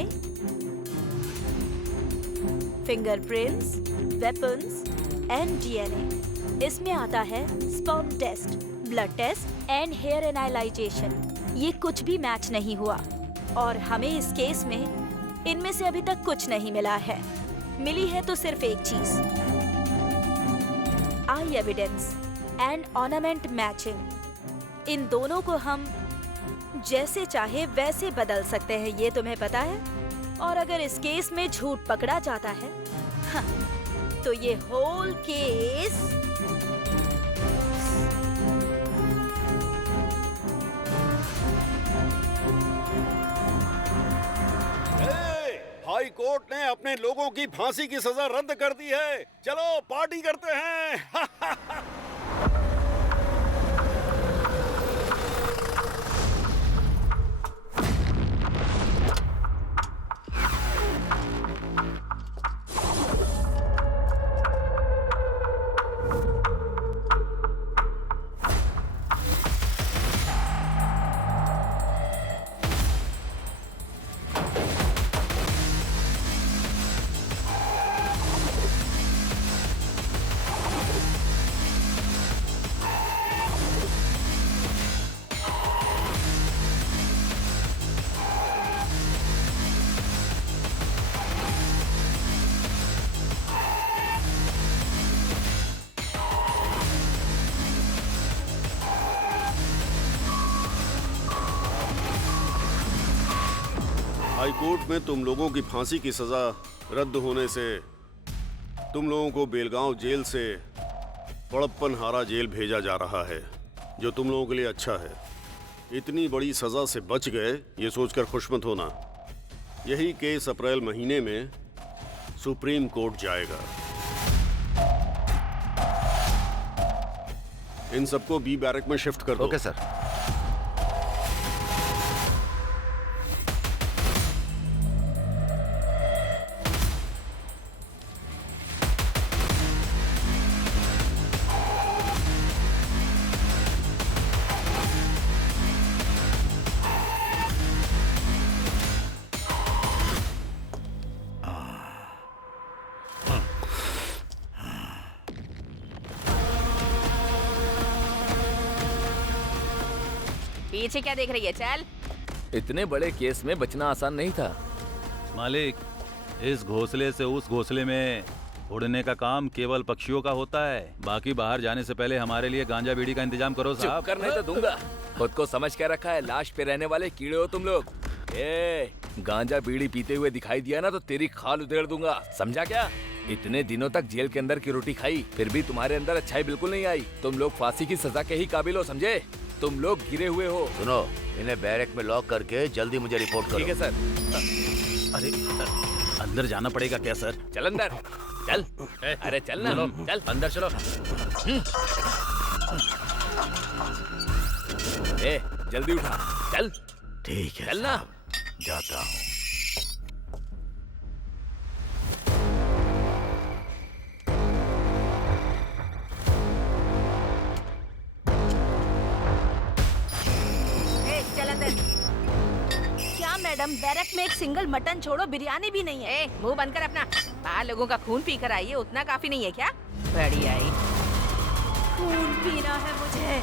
fingerprints, weapons and DNA. इसमें आता है sperm test, blood test and hair analyzation. ये कुछ भी मैच नहीं हुआ और हमें इस केस में इनमें से अभी तक कुछ नहीं मिला है। मिली है तो सिर्फ एक चीज, आई एविडेंस एंड ऑर्नामेंट मैचिंग। इन दोनों को हम जैसे चाहे वैसे बदल सकते हैं, ये तुम्हें पता है। और अगर इस केस में झूठ पकड़ा जाता है हाँ, तो ये होल केस हाई कोर्ट ने अपने लोगों की फांसी की सजा रद्द कर दी है। चलो पार्टी करते हैं। हाई कोर्ट में तुम लोगों की फांसी की सजा रद्द होने से तुम लोगों को बेलगांव जेल से बड़प्पन हारा जेल भेजा जा रहा है, जो तुम लोगों के लिए अच्छा है। इतनी बड़ी सजा से बच गए ये सोचकर खुश मत होना। यही केस अप्रैल महीने में सुप्रीम कोर्ट जाएगा। इन सबको बी बैरक में शिफ्ट कर दो। Okay sir. पीछे क्या देख रही है? चल। इतने बड़े केस में बचना आसान नहीं था। मालिक, इस घोंसले से उस घोंसले में उड़ने का काम केवल पक्षियों का होता है। बाकी बाहर जाने से पहले हमारे लिए गांजा बीड़ी का इंतजाम करो साहब। चुप करने तो दूंगा। खुद को समझ के रखा है, लाश पे रहने वाले कीड़े हो तुम लोग। गांजा बीड़ी पीते हुए दिखाई दिया ना तो तेरी खाल उधेड़ दूंगा, समझा क्या? इतने दिनों तक जेल के अंदर की रोटी खाई, फिर भी तुम्हारे अंदर अच्छाई बिल्कुल नहीं आई। तुम लोग फांसी की सजा के ही काबिल हो, समझे? तुम लोग गिरे हुए हो। सुनो, इन्हें बैरक में लॉक करके जल्दी मुझे रिपोर्ट करो। ठीक है सर। अरे अंदर जाना पड़ेगा क्या सर? चल अंदर, चल। अरे चल ना, चल अंदर चलो। जल्दी उठा, चल। ठीक है, चल ना। जाता हूँ। क्या मैडम, बैरक में एक सिंगल मटन छोड़ो बिरयानी भी नहीं है। मुंह बंद कर अपना। बाहर लोगों का खून पी कर आई है, उतना काफी नहीं है क्या? बड़ी आई। खून पीना है मुझे।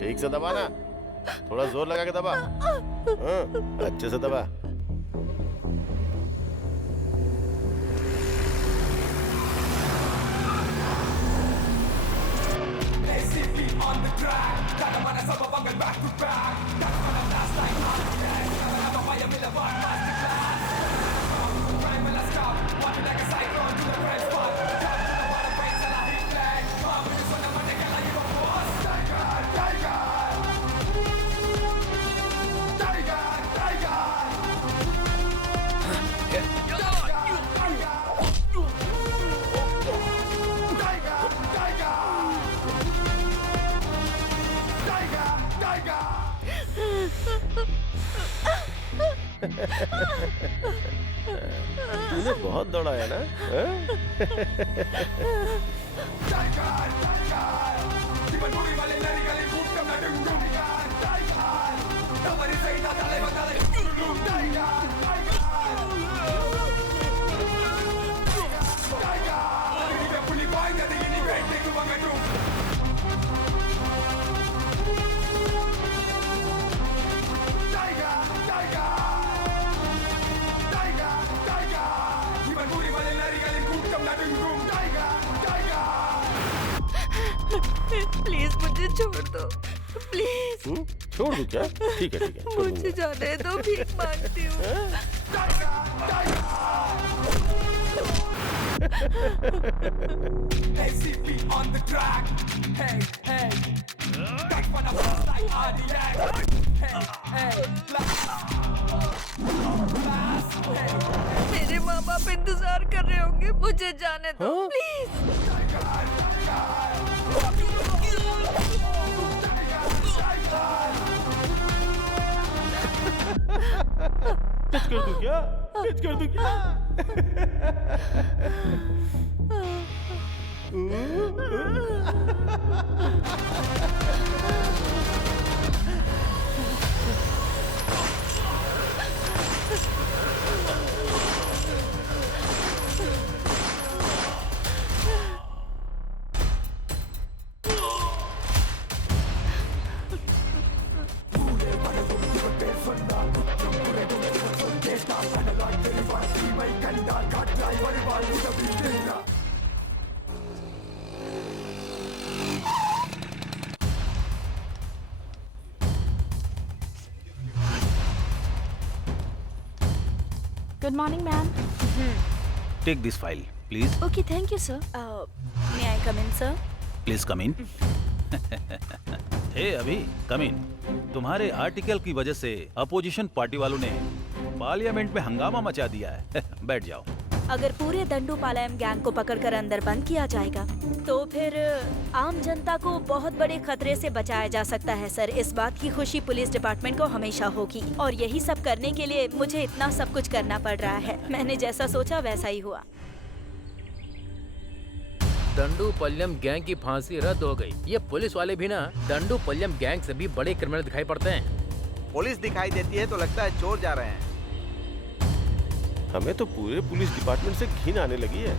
ठीक से दबा ना, थोड़ा जोर लगा के दबा। अच्छे से दबा। तूने बहुत दौड़ा है ना? प्लीज मुझे छोड़ दो, प्लीज। छोड़ दूं क्या? ठीक है ठीक है, छोड़ मुझे दूंगा। जाने दो, भीख मांगती हूँ। मेरे माँ बाप इंतजार कर रहे होंगे, मुझे जाने दो प्लीज। टच कर दूं क्या? टच कर दूं क्या? Good morning ma'am. Take this file please. Okay thank you sir. May I come in sir? Please come in. Hey अभी कम इन। तुम्हारे आर्टिकल की वजह से अपोजिशन पार्टी वालों ने पार्लियामेंट में हंगामा मचा दिया है। बैठ जाओ। अगर पूरे दंडूपालयम गैंग को पकड़कर अंदर बंद किया जाएगा तो फिर आम जनता को बहुत बड़े खतरे से बचाया जा सकता है सर। इस बात की खुशी पुलिस डिपार्टमेंट को हमेशा होगी और यही सब करने के लिए मुझे इतना सब कुछ करना पड़ रहा है। मैंने जैसा सोचा वैसा ही हुआ। दंडूपल्यम गैंग की फांसी रद्द हो गई। ये पुलिस वाले भी ना दंडूपल्यम गैंग से भी बड़े क्रिमिनल दिखाई पड़ते हैं। पुलिस दिखाई देती है तो लगता है चोर जा रहे हैं। हमें तो पूरे पुलिस डिपार्टमेंट से घिन आने लगी है।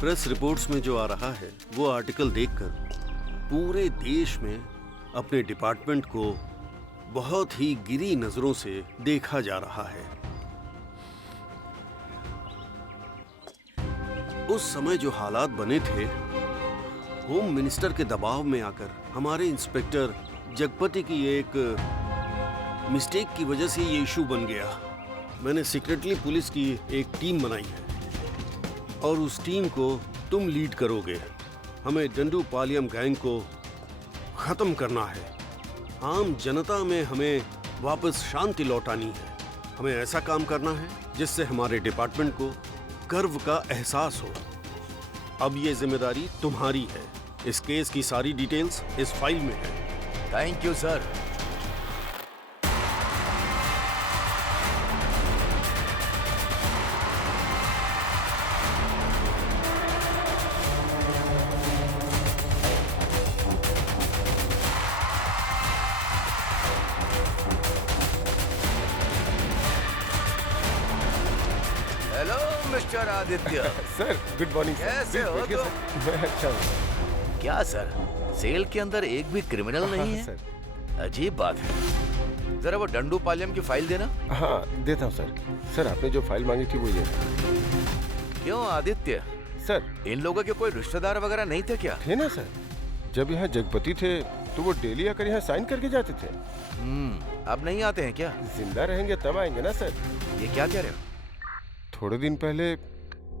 प्रेस रिपोर्ट्स में जो आ रहा है वो आर्टिकल देखकर पूरे देश में अपने डिपार्टमेंट को बहुत ही गिरी नजरों से देखा जा रहा है। उस समय जो हालात बने थे, होम मिनिस्टर के दबाव में आकर हमारे इंस्पेक्टर जगपति की एक मिस्टेक की वजह से ये इशू बन गया। मैंने सीक्रेटली पुलिस की एक टीम बनाई है और उस टीम को तुम लीड करोगे। हमें दंडूपालयम गैंग को खत्म करना है। आम जनता में हमें वापस शांति लौटानी है। हमें ऐसा काम करना है जिससे हमारे डिपार्टमेंट को गर्व का एहसास हो। अब ये जिम्मेदारी तुम्हारी है। इस केस की सारी डिटेल्स इस फाइल में है। Thank you sir. Hello mister Aditya. Sir good morning. कैसे हो तुम? मैं अच्छा हूँ। क्या सर, सेल के अंदर एक भी क्रिमिनल नहीं है? सर अजीब बात है। जरा वो डंडू पालियम की फाइल देना। हाँ देता हूँ सर। सर आपने जो फाइल मांगी थी वो ये है। क्यों आदित्य, सर इन लोगों के कोई रिश्तेदार वगैरह नहीं थे क्या? थे ना सर, जब यहाँ जगपति थे तो वो डेली आकर यहाँ साइन करके जाते थे। अब नहीं आते हैं क्या? जिंदा रहेंगे तब आएंगे ना सर। ये क्या कह रहे हो? थोड़े दिन पहले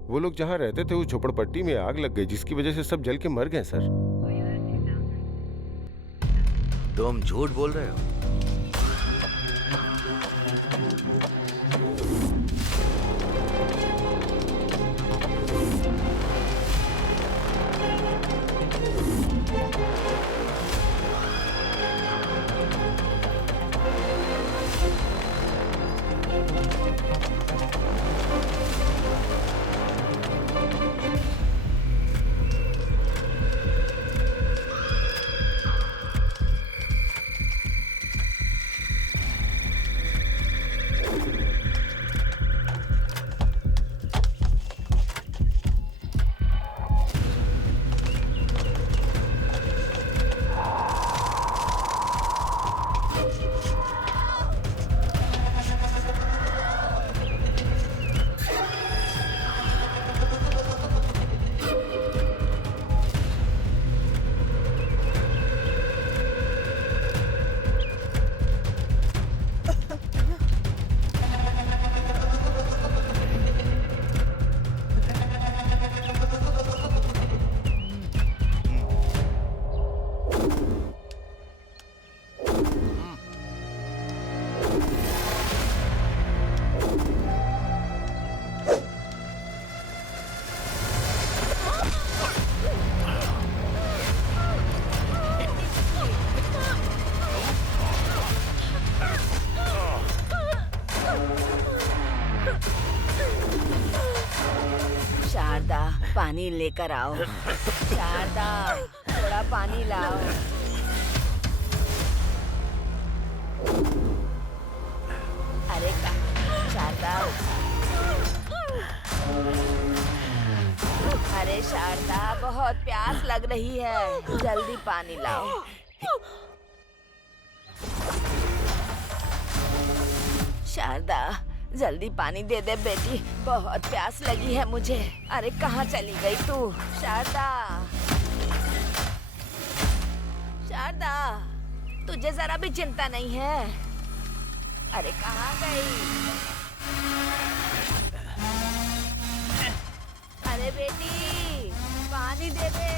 वो लोग जहाँ रहते थे उस झोपड़पट्टी में आग लग गई, जिसकी वजह से सब जल के मर गए सर। तुम झूठ बोल रहे हो? शारदा, पानी लेकर आओ। शारदा, थोड़ा पानी लाओ। अरे शारदा, अरे शारदा, बहुत प्यास लग रही है, जल्दी पानी लाओ। शारदा, जल्दी पानी दे दे बेटी, बहुत प्यास लगी है मुझे। अरे कहाँ चली गई तू? शारदा, शारदा, तुझे जरा भी चिंता नहीं है? अरे कहाँ गई? अरे बेटी, पानी दे दे।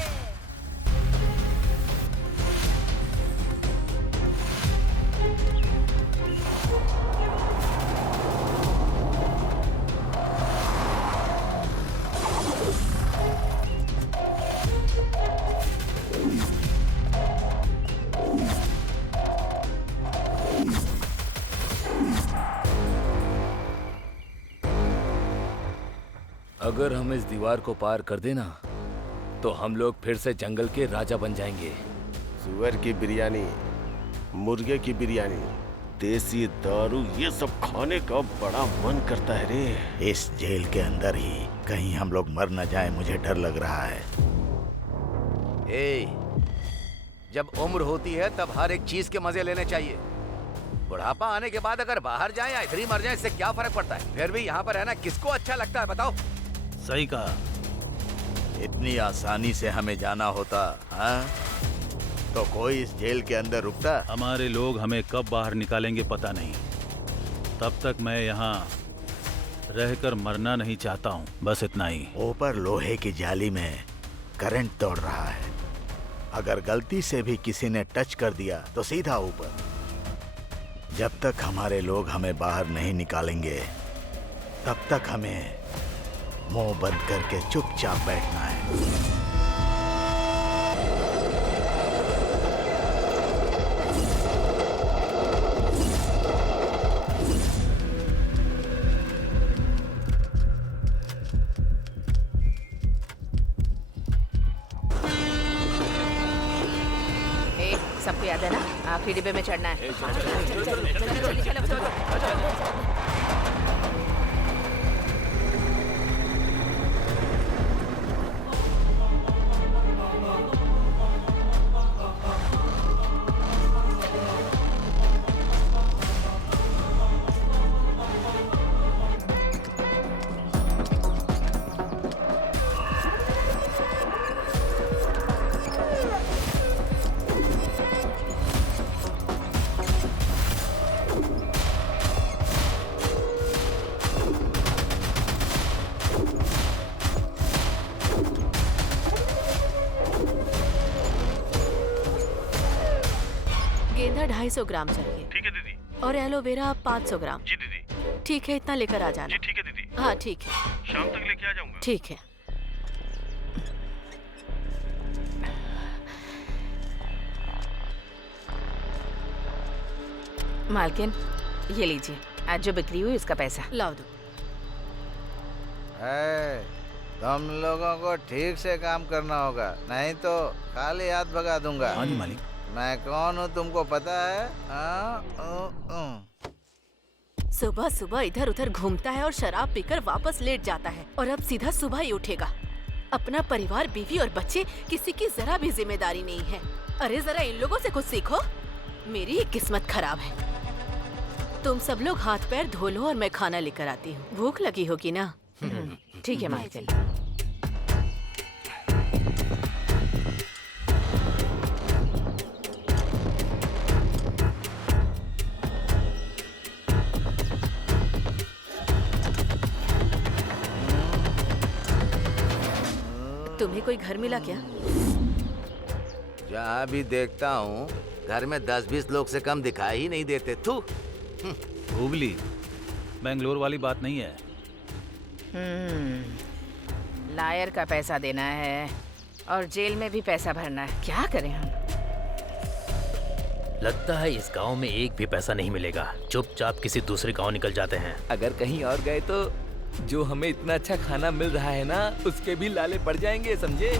अगर हम इस दीवार को पार कर देना तो हम लोग फिर से जंगल के राजा बन जाएंगे। सुअर की बिरयानी, मुर्गे की बिरयानी, देसी दारू, ये सब खाने का बड़ा मन करता है रे। इस जेल के अंदर ही कहीं हम लोग मर न जाए, मुझे डर लग रहा है। जब उम्र होती है तब हर एक चीज के मजे लेने चाहिए। बुढ़ापा आने के बाद अगर बाहर जाए या इधर ही मर जाए, इससे क्या फर्क पड़ता है? फिर भी यहाँ पर रहना किसको अच्छा लगता है बताओ? सही कहा। इतनी आसानी से हमें जाना होता, हाँ? तो कोई इस जेल के अंदर रुकता? हमारे लोग हमें कब बाहर निकालेंगे पता नहीं। तब तक मैं यहाँ रहकर मरना नहीं चाहता हूँ, बस इतना ही। ऊपर लोहे की जाली में करंट दौड़ रहा है, अगर गलती से भी किसी ने टच कर दिया तो सीधा ऊपर। जब तक हमारे लोग हमें बाहर नहीं निकालेंगे तब तक हमें मुंह बंद करके चुपचाप बैठना है। सबको याद है ना, आखिरी डिब्बे में चढ़ना है। चलो। गेंदा 250 ग्राम चाहिए। ठीक है दीदी। और एलोवेरा 500 ग्राम। जी दीदी। ठीक है, इतना लेकर आ जाना। जी ठीक है दीदी। हाँ ठीक है। शाम तक लेके आ जाऊंगा। ठीक है। मालकिन, ये लीजिए, आज जो बिक्री हुई उसका पैसा। लाओ दो। तुम लोगों को ठीक से काम करना होगा, नहीं तो खाली हाथ भगा दूंगा। हाँ जी मालिक। मैं कौन हूँ तुमको पता है? सुबह सुबह इधर उधर घूमता है और शराब पीकर वापस लेट जाता है, और अब सीधा सुबह ही उठेगा। अपना परिवार, बीवी और बच्चे, किसी की जरा भी जिम्मेदारी नहीं है। अरे जरा इन लोगों से कुछ सीखो। मेरी किस्मत खराब है। तुम सब लोग हाथ पैर धो लो और मैं खाना लेकर आती हूँ। भूख लगी होगी ना? ठीक है मालकिन। तुम्हें कोई घर मिला क्या? जहाँ भी देखता हूँ घर में 10-20 लोग से कम दिखाई ही नहीं देते। तू हुबली, बेंगलोर वाली बात नहीं है। लायर का पैसा देना है और जेल में भी पैसा भरना है। क्या करें हम? लगता है इस गांव में एक भी पैसा नहीं मिलेगा। चुपचाप किसी दूसरे गांव निकल जाते हैं। अगर कहीं और गए तो जो हमें इतना अच्छा खाना मिल रहा है ना, उसके भी लाले पड़ जाएंगे, समझे?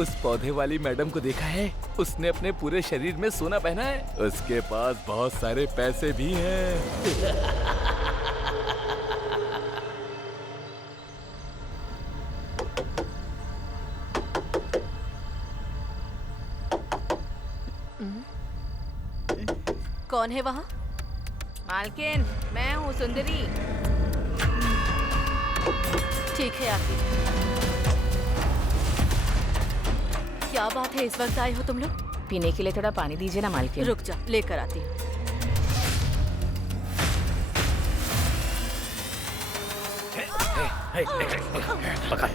उस पौधे वाली मैडम को देखा है? उसने अपने पूरे शरीर में सोना पहना है। उसके पास बहुत सारे पैसे भी हैं। कौन है वहाँ? मालकिन, मैं हूँ सुंदरी। ठीक है आती। क्या बात है, इस वक्त आए हो तुम लोग? पीने के लिए थोड़ा पानी दीजिए ना मालकिन। रुक जा, लेकर आती हूँ। पकड़।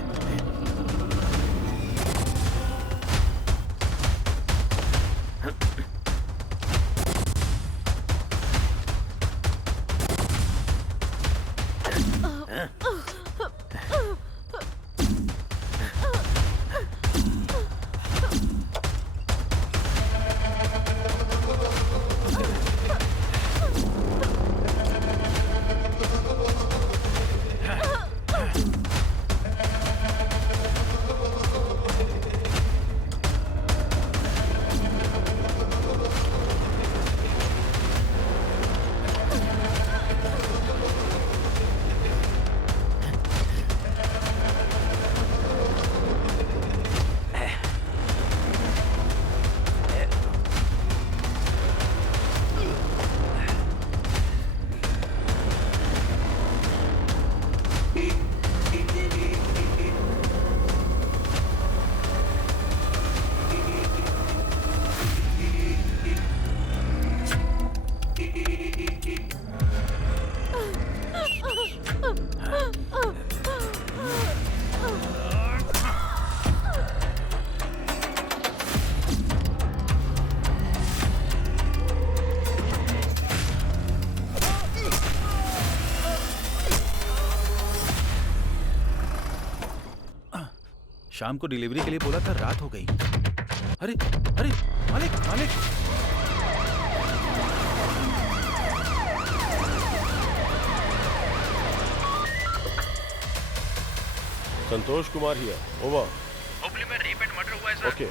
शाम को डिलीवरी के लिए बोला था, रात हो गई। अरे अरे मालिक मालिक, संतोष कुमार हियर, ओवर। हुबली में रेप एंड मर्डर हुआ है सर। ओके।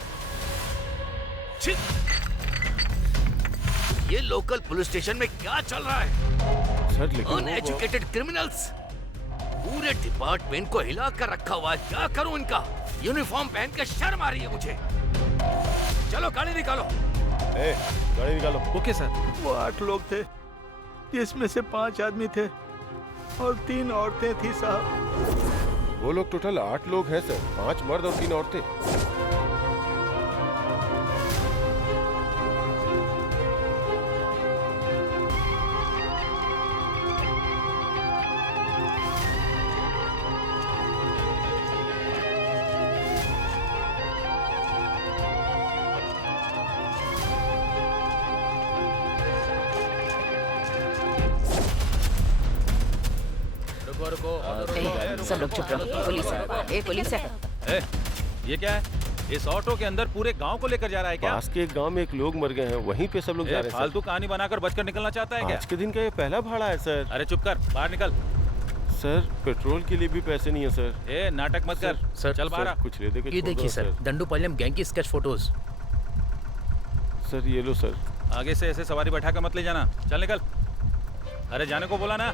ये लोकल पुलिस स्टेशन में क्या चल रहा है? सर लेकिन अनएजुकेटेड क्रिमिनल्स पूरे डिपार्टमेंट को हिला कर रखा हुआ है। क्या करूं इनका? यूनिफॉर्म पहन के शर्म आ रही है मुझे। चलो गाड़ी निकालो। गाड़ी निकालो। Okay sir. वो 8 लोग थे, जिसमें से 5 आदमी थे और 3 औरतें थी साहब। वो लोग टोटल 8 लोग हैं सर, 5 मर्द और 3 औरतें। सब लोग चुप रहो। पुलिस है, पुलिस है। ए, ये क्या है? इस ऑटो के अंदर पूरे गांव को लेकर जा रहा है क्या? पास के एक गांव में एक लोग मर गए हैं, वहीं पे सब लोग जा रहे हैं। फालतू कहानी बनाकर बचकर निकलना चाहता है क्या? आज के दिन का ये पहला भाड़ा है सर। अरे चुप कर, बाहर निकल। सर पेट्रोल के लिए भी पैसे नहीं है सर। ए, नाटक मत कर। सर, चल बाहर आ। कुछ ले दे के ये छोड़ देखिए दो सर, दंडूपालयम गैंग की स्केच फोटोज। सर ये लो सर। आगे से ऐसे सवारी बैठा कर मत ले जाना। चल निकल। अरे जाने को बोला ना।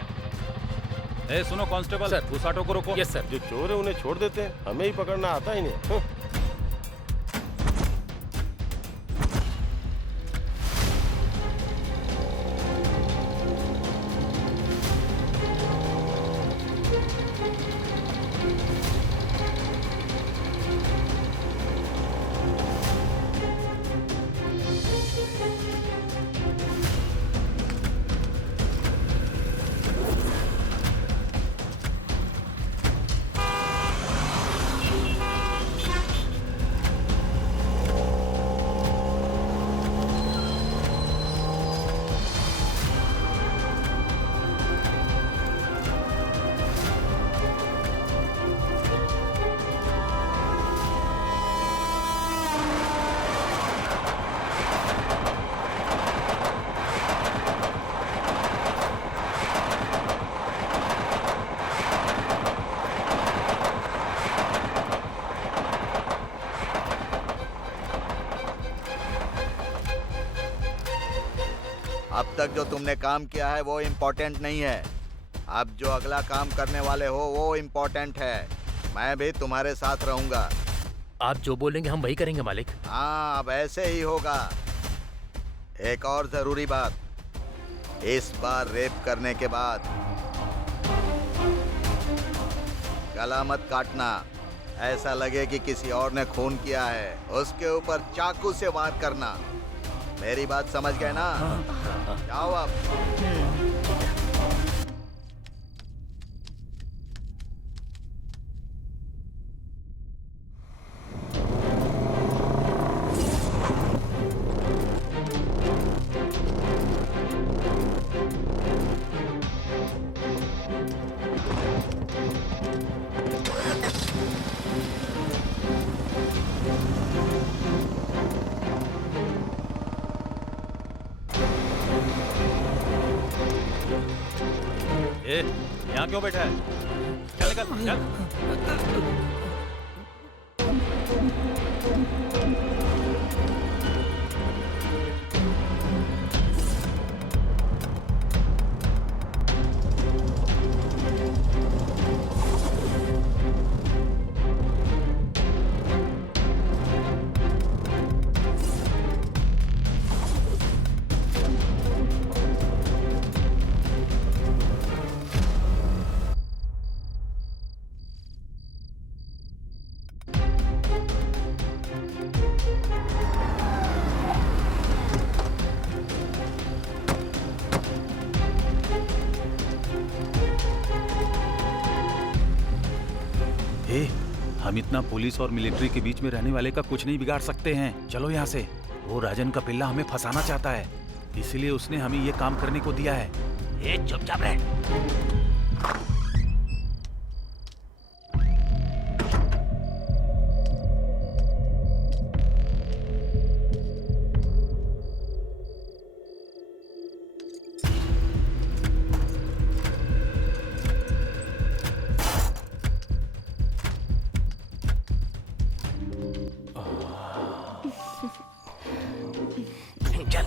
ए सुनो कांस्टेबल, सर। उस ऑटो को रोको। Yes sir. जो चोर है उन्हें छोड़ देते हैं, हमें ही पकड़ना आता ही नहीं। हाँ। अब तक जो तुमने काम किया है वो इम्पोर्टेंट नहीं है। अब जो अगला काम करने वाले हो वो इम्पोर्टेंट है। मैं भी तुम्हारे साथ रहूंगा। आप जो बोलेंगे हम वही करेंगे मालिक। हाँ, अब ऐसे ही होगा। एक और जरूरी बात, इस बार रेप करने के बाद गला मत काटना। ऐसा लगे कि किसी और ने खून किया है, उसके ऊपर चाकू से वार करना। मेरी बात समझ गए ना? जाओ अब। ए, यहाँ क्यों बैठा है? चल निकल, चल। हम इतना पुलिस और मिलिट्री के बीच में रहने वाले का कुछ नहीं बिगाड़ सकते हैं। चलो यहाँ से। वो राजन का पिल्ला हमें फंसाना चाहता है, इसलिए उसने हमें ये काम करने को दिया है। ए चुपचाप रह। चल।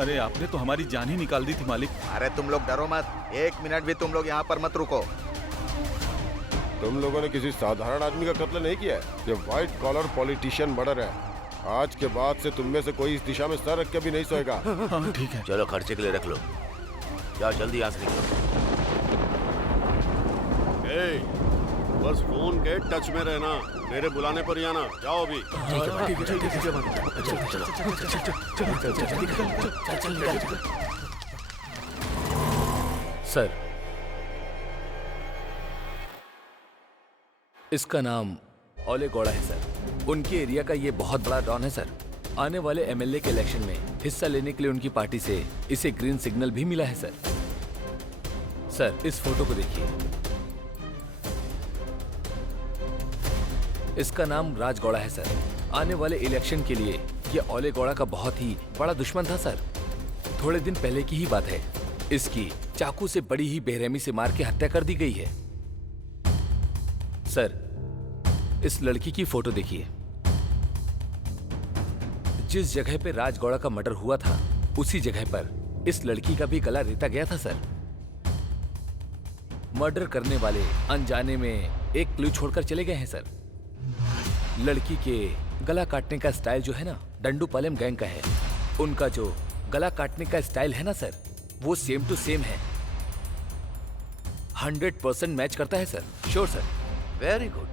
अरे आपने तो हमारी जान ही निकाल दी थी मालिक। अरे तुम लोग डरो मत, 1 मिनट भी तुम लोग यहाँ पर मत रुको। तुम लोगों ने किसी साधारण आदमी का कत्ल नहीं किया है, ये व्हाइट कॉलर पॉलिटिशियन मर्डर है। आज के बाद से तुम में से कोई इस दिशा में सर रख के भी नहीं सोएगा। हाँ ठीक है। चलो खर्चे के लिए रख लो, जाओ जल्दी यहाँ से निकलो। बस फोन के टच में रहना, मेरे बुलाने पर ही आना। जाओ अभी। सर, इसका नाम ओले गौड़ा है सर। उनके एरिया का ये बहुत बड़ा डॉन है सर। आने वाले एमएलए के इलेक्शन में हिस्सा लेने के लिए उनकी पार्टी से इसे ग्रीन सिग्नल भी मिला है सर। सर, इस फोटो को देखिए। इसका नाम राज गौड़ा है सर। आने वाले इलेक्शन के लिए ये ओले गौड़ा का बहुत ही बड़ा दुश्मन था सर। थोड़े दिन पहले की ही बात है, इसकी चाकू से बड़ी ही बेरहमी से मार के हत्या कर दी गई है। सर, इस लड़की की फोटो देखिए। जिस जगह पे राज गौड़ा का मर्डर हुआ था, उसी जगह पर इस लड़की का भी गला रेता गया था सर। मर्डर करने वाले अनजाने में एक क्लू छोड़कर चले गए हैं सर। लड़की के गला काटने का स्टाइल जो है ना, डंडूपालम गैंग का है। उनका जो गला काटने का स्टाइल है ना सर, वो सेम टू सेम है। 100% मैच करता है sir. Sure sir. Very good,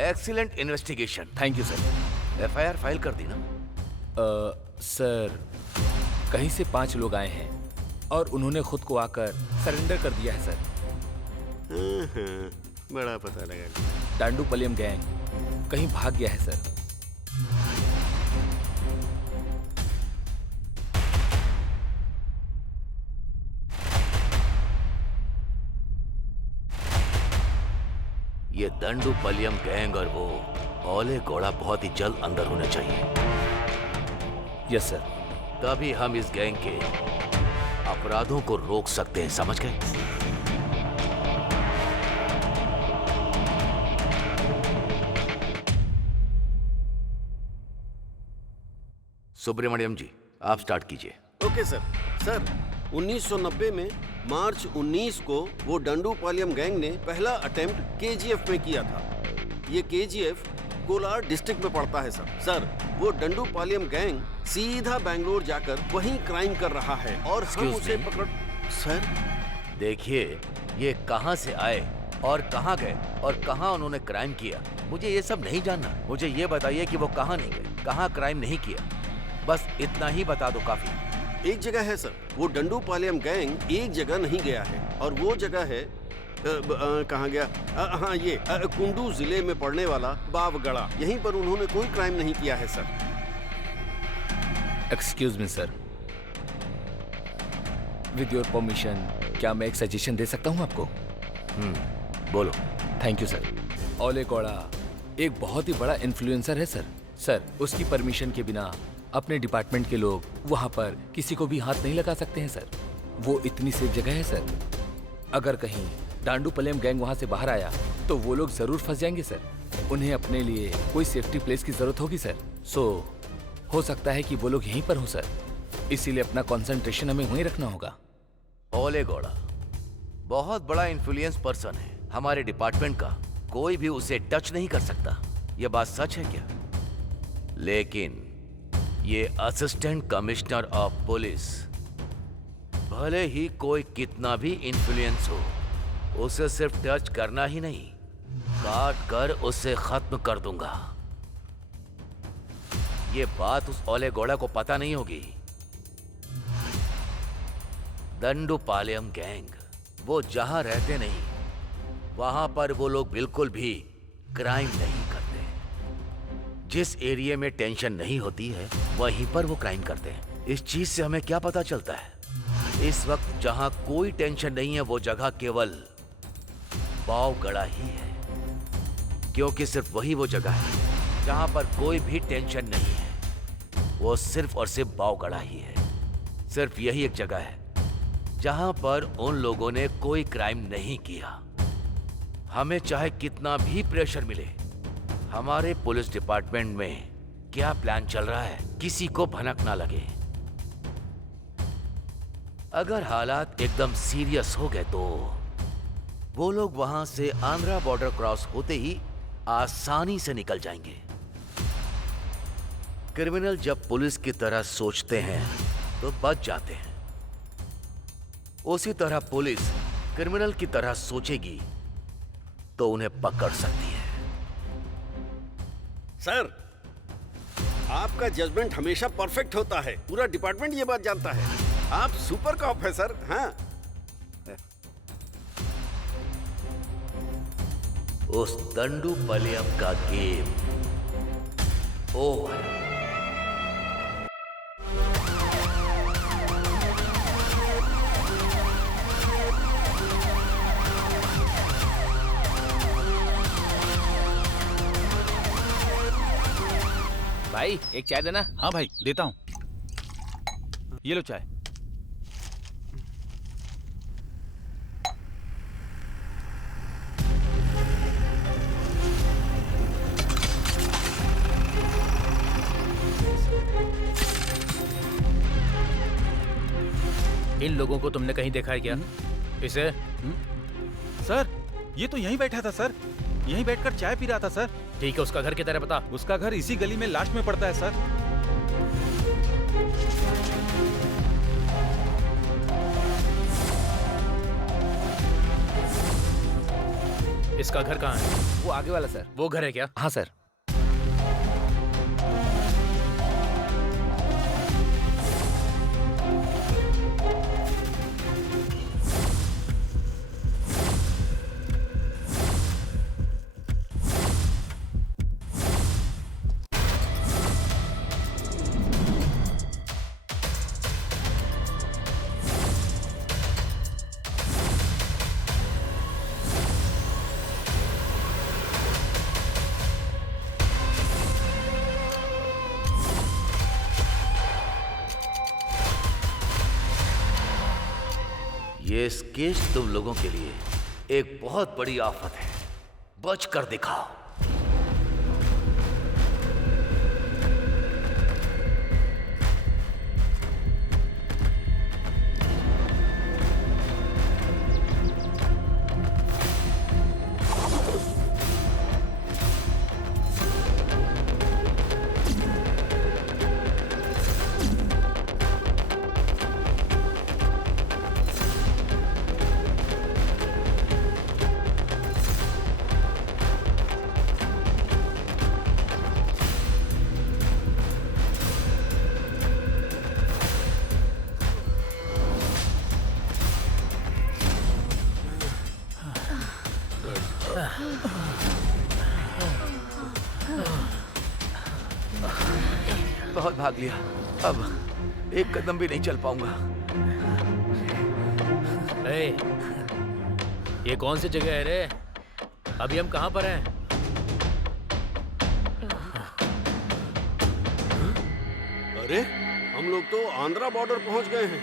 excellent investigation. Thank you sir. FIR file कर दी ना? सर, कहीं से 5 लोग आए हैं और उन्होंने खुद को आकर सरेंडर कर दिया है सर। बड़ा पता लगा। डांडूपलियम गैंग कहीं भाग गया है सर। ये दंडूपलियम गैंग और वो ओले गौड़ा बहुत ही जल्द अंदर होने चाहिए। Yes sir. तभी हम इस गैंग के अपराधों को रोक सकते हैं, समझ गए? सुब्रमण्यम जी, आप स्टार्ट कीजिए। Okay sir. सर, 1990 में मार्च 19 को वो डंडूपालयम गैंग ने पहला अटेम्प्ट केजीएफ में किया था। ये केजीएफ कोलार डिस्ट्रिक्ट में पड़ता है सर। सर, वो डंडूपालयम गैंग सीधा बैंगलोर जाकर वहीं क्राइम कर रहा है और हम उसे पकड़। सर देखिए, ये कहां से आए और कहां गए और कहां उन्होंने क्राइम किया, मुझे ये सब नहीं जानना। मुझे ये बताइए कि वो कहां नहीं गए, कहां क्राइम नहीं किया, बस इतना ही बता दो काफी। एक जगह है सर, वो डंडूपालयम गैंग एक जगह नहीं गया है और वो जगह है कहाँ गया? हाँ, ये कुंडू जिले में पड़ने वाला बावगढ़ा। यहीं पर उन्होंने कोई क्राइम नहीं किया है sir. Excuse me sir, with your permission क्या मैं एक सजेशन दे सकता हूं आपको? बोलो। Thank you sir. ओले गौड़ा एक बहुत ही बड़ा इन्फ्लुएंसर है सर। सर, उसकी परमिशन के बिना अपने डिपार्टमेंट के लोग वहां पर किसी को भी हाथ नहीं लगा सकते हैं सर। वो इतनी सेफ जगह है सर। अगर कहीं डांडूपलियम गैंग वहां से बाहर आया तो वो लोग जरूर फंस जाएंगे सर। उन्हें अपने लिए कोई सेफ्टी प्लेस की जरूरत होगी सर। सो हो सकता है कि वो लोग यहीं पर हो सर। इसीलिए अपना कंसंट्रेशन हमें वहीं रखना होगा। ओले गौड़ा बहुत बड़ा इन्फ्लुएंस पर्सन है हमारे डिपार्टमेंट का, कोई भी उसे टच नहीं कर सकता। यह बात सच है क्या? लेकिन ये असिस्टेंट कमिश्नर ऑफ पुलिस, भले ही कोई कितना भी इन्फ्लुएंस हो, उसे सिर्फ टच करना ही नहीं, काट कर उसे खत्म कर दूंगा। ये बात उस ओले गौड़ा को पता नहीं होगी। दंडूपालयम गैंग वो जहां रहते नहीं, वहां पर वो लोग बिल्कुल भी क्राइम नहीं करते। जिस एरिया में टेंशन नहीं होती है, वहीं पर वो क्राइम करते हैं। इस चीज से हमें क्या पता चलता है? इस वक्त जहां कोई टेंशन नहीं है, वो जगह केवल बावगढ़ा ही है, क्योंकि सिर्फ वही वो जगह है जहां पर कोई भी टेंशन नहीं है। वो सिर्फ और सिर्फ बावगढ़ा ही है। सिर्फ यही एक जगह है जहां पर उन लोगों ने कोई क्राइम नहीं किया। हमें चाहे कितना भी प्रेशर मिले, हमारे पुलिस डिपार्टमेंट में क्या प्लान चल रहा है, किसी को भनक ना लगे। अगर हालात एकदम सीरियस हो गए तो वो लोग वहां से आंध्रा बॉर्डर क्रॉस होते ही आसानी से निकल जाएंगे। क्रिमिनल जब पुलिस की तरह सोचते हैं तो बच जाते हैं, उसी तरह पुलिस क्रिमिनल की तरह सोचेगी तो उन्हें पकड़ सकती है। सर, आपका जजमेंट हमेशा परफेक्ट होता है। पूरा डिपार्टमेंट ये बात जानता है। आप सुपर कॉप है सर। हाँ, उस दंडू पलियम का गेम ओवर। भाई एक चाय देना। हाँ भाई देता हूँ, ये लो चाय। इन लोगों को तुमने कहीं देखा है क्या? इसे? सर ये तो यहीं बैठा था सर, यहीं बैठकर चाय पी रहा था सर। ठीक है, उसका घर किधर है पता? उसका घर इसी गली में लास्ट में पड़ता है सर। इसका घर कहाँ है? वो आगे वाला सर। वो घर है क्या? हाँ सर। ये स्केच तुम लोगों के लिए एक बहुत बड़ी आफत है, बच कर दिखाओ। बहुत भाग लिया, अब एक कदम भी नहीं चल पाऊंगा। ए, ये कौन सी जगह है रे? अभी हम कहाँ पर हैं? अरे हम लोग तो आंध्रा बॉर्डर पहुंच गए हैं।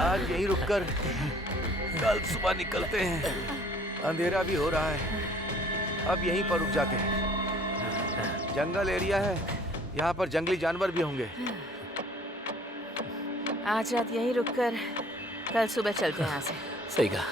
आज यहीं रुककर कल सुबह निकलते हैं। अंधेरा भी हो रहा है, अब यहीं पर रुक जाते हैं। जंगल एरिया है, यहाँ पर जंगली जानवर भी होंगे। आज रात यहीं रुककर कल सुबह चलते हैं यहाँ से। सही कहा।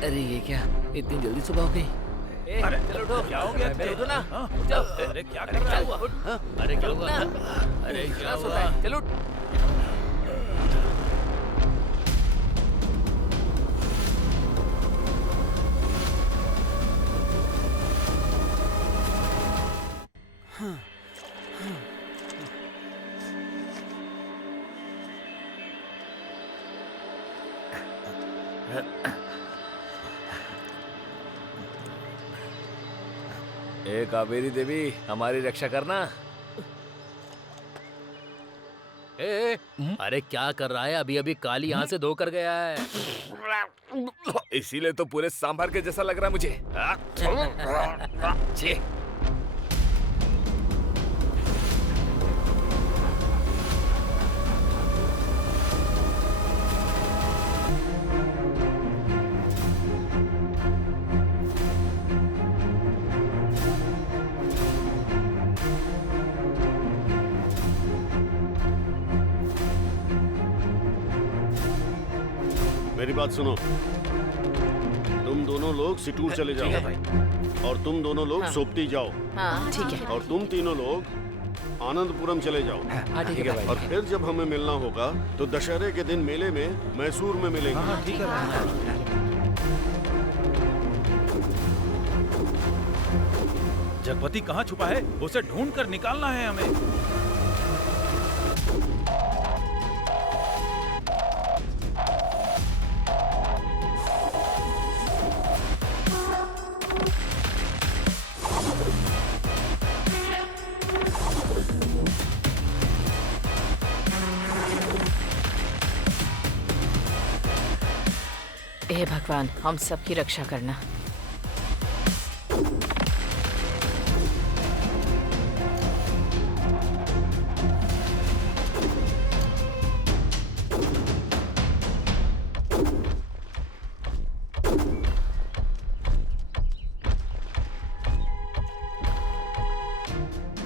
अरे ये क्या, इतनी जल्दी सुबह हो गई? अरे चलो उठो। क्या हो गया? चलो उठो ना। चलो। अरे क्या कर रहा है? अरे क्या हुआ? अरे क्या हुआ? चलो। ए कावेरी देवी, हमारी रक्षा करना। अरे क्या कर रहा है? अभी अभी काली यहाँ से धोकर गया है। इसीलिए तो पूरे सांभर के जैसा लग रहा है मुझे। छी। मेरी बात सुनो, तुम दोनों लोग सिटूर चले जाओ और तुम दोनों लोग सोपती जाओ। हाँ ठीक है। और तुम तीनों लोग आनंदपुरम चले जाओ। ठीक है भाई। और फिर जब हमें मिलना होगा तो दशहरे के दिन मेले में मैसूर में मिलेंगे। ठीक है भाई। जगपति कहाँ छुपा है? उसे ढूंढ कर निकालना है हमें। हे भगवान, हम सबकी रक्षा करना।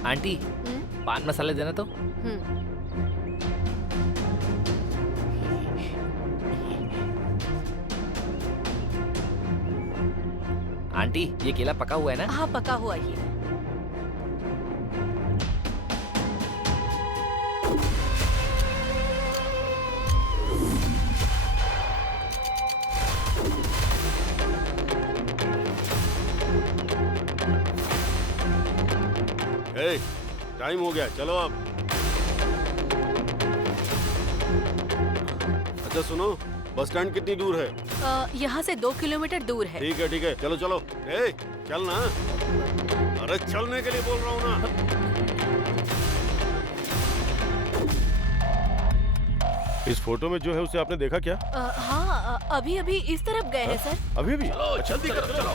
आंटी, पान मसाले देना तो। आंटी, ये केला पका हुआ है ना? हाँ पका हुआ ही है। ए, टाइम हो गया, चलो अब। अच्छा सुनो, बस स्टैंड कितनी दूर है? यहाँ से 2 किलोमीटर दूर है। ठीक है, चलो चलो। ए, चल ना। अरे चलने के लिए बोल रहा हूँ ना। इस फोटो में जो है उसे आपने देखा क्या? हाँ अभी अभी इस तरफ गए हैं सर। अभी अभी? जल्दी करो, चलो।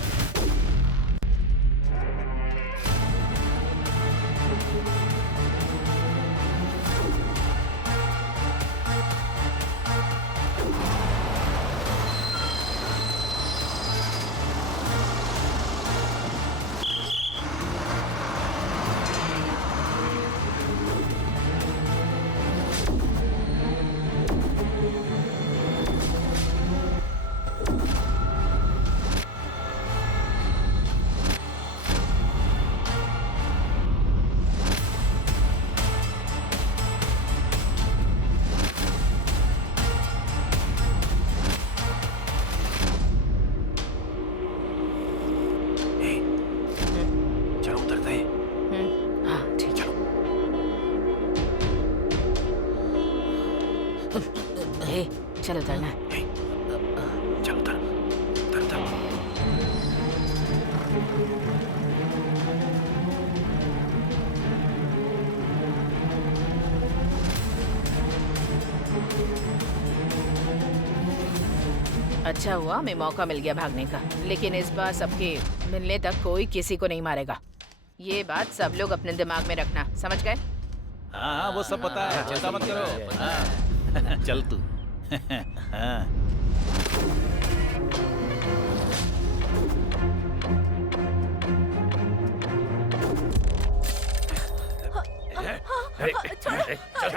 चलो उतरना। चल उतर, उतर, उतर। अच्छा हुआ हमें मौका मिल गया भागने का, लेकिन इस बार सबके मिलने तक कोई किसी को नहीं मारेगा। ये बात सब लोग अपने दिमाग में रखना, समझ गए? हाँ वो सब पता है, चिंता मत करो। हाँ। चल तू। हाँ।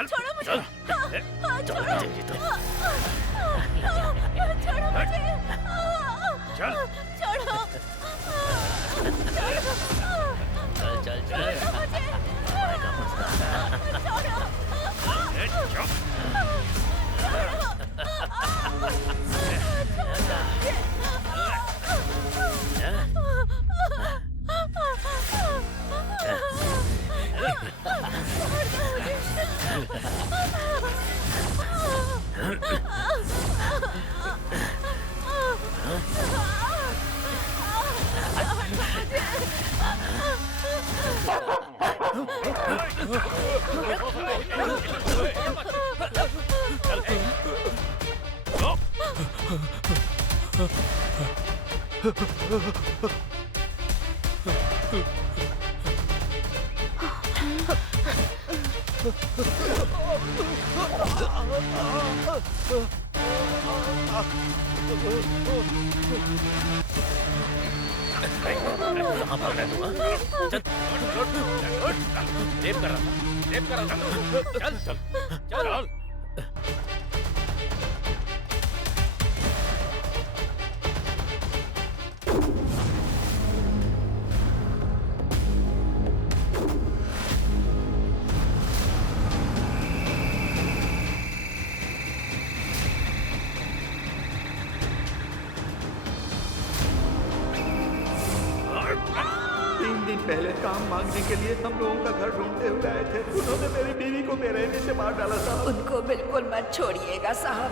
छोड़ो मुझे। छोड़ो मुझे। चल छोड़ो। चल चल छोड़ो। कहाँ भाग रहा है तू, हाँ? चल रेप कर रहा था, रेप कर रहा था। चल चल चल पहले काम मांगने के लिए हम लोगों का घर ढूंढते हुए आए थे। उन्होंने मेरी बीवी को बेरहमी से मार डाला साहब। उनको बिल्कुल मत छोड़िएगा साहब।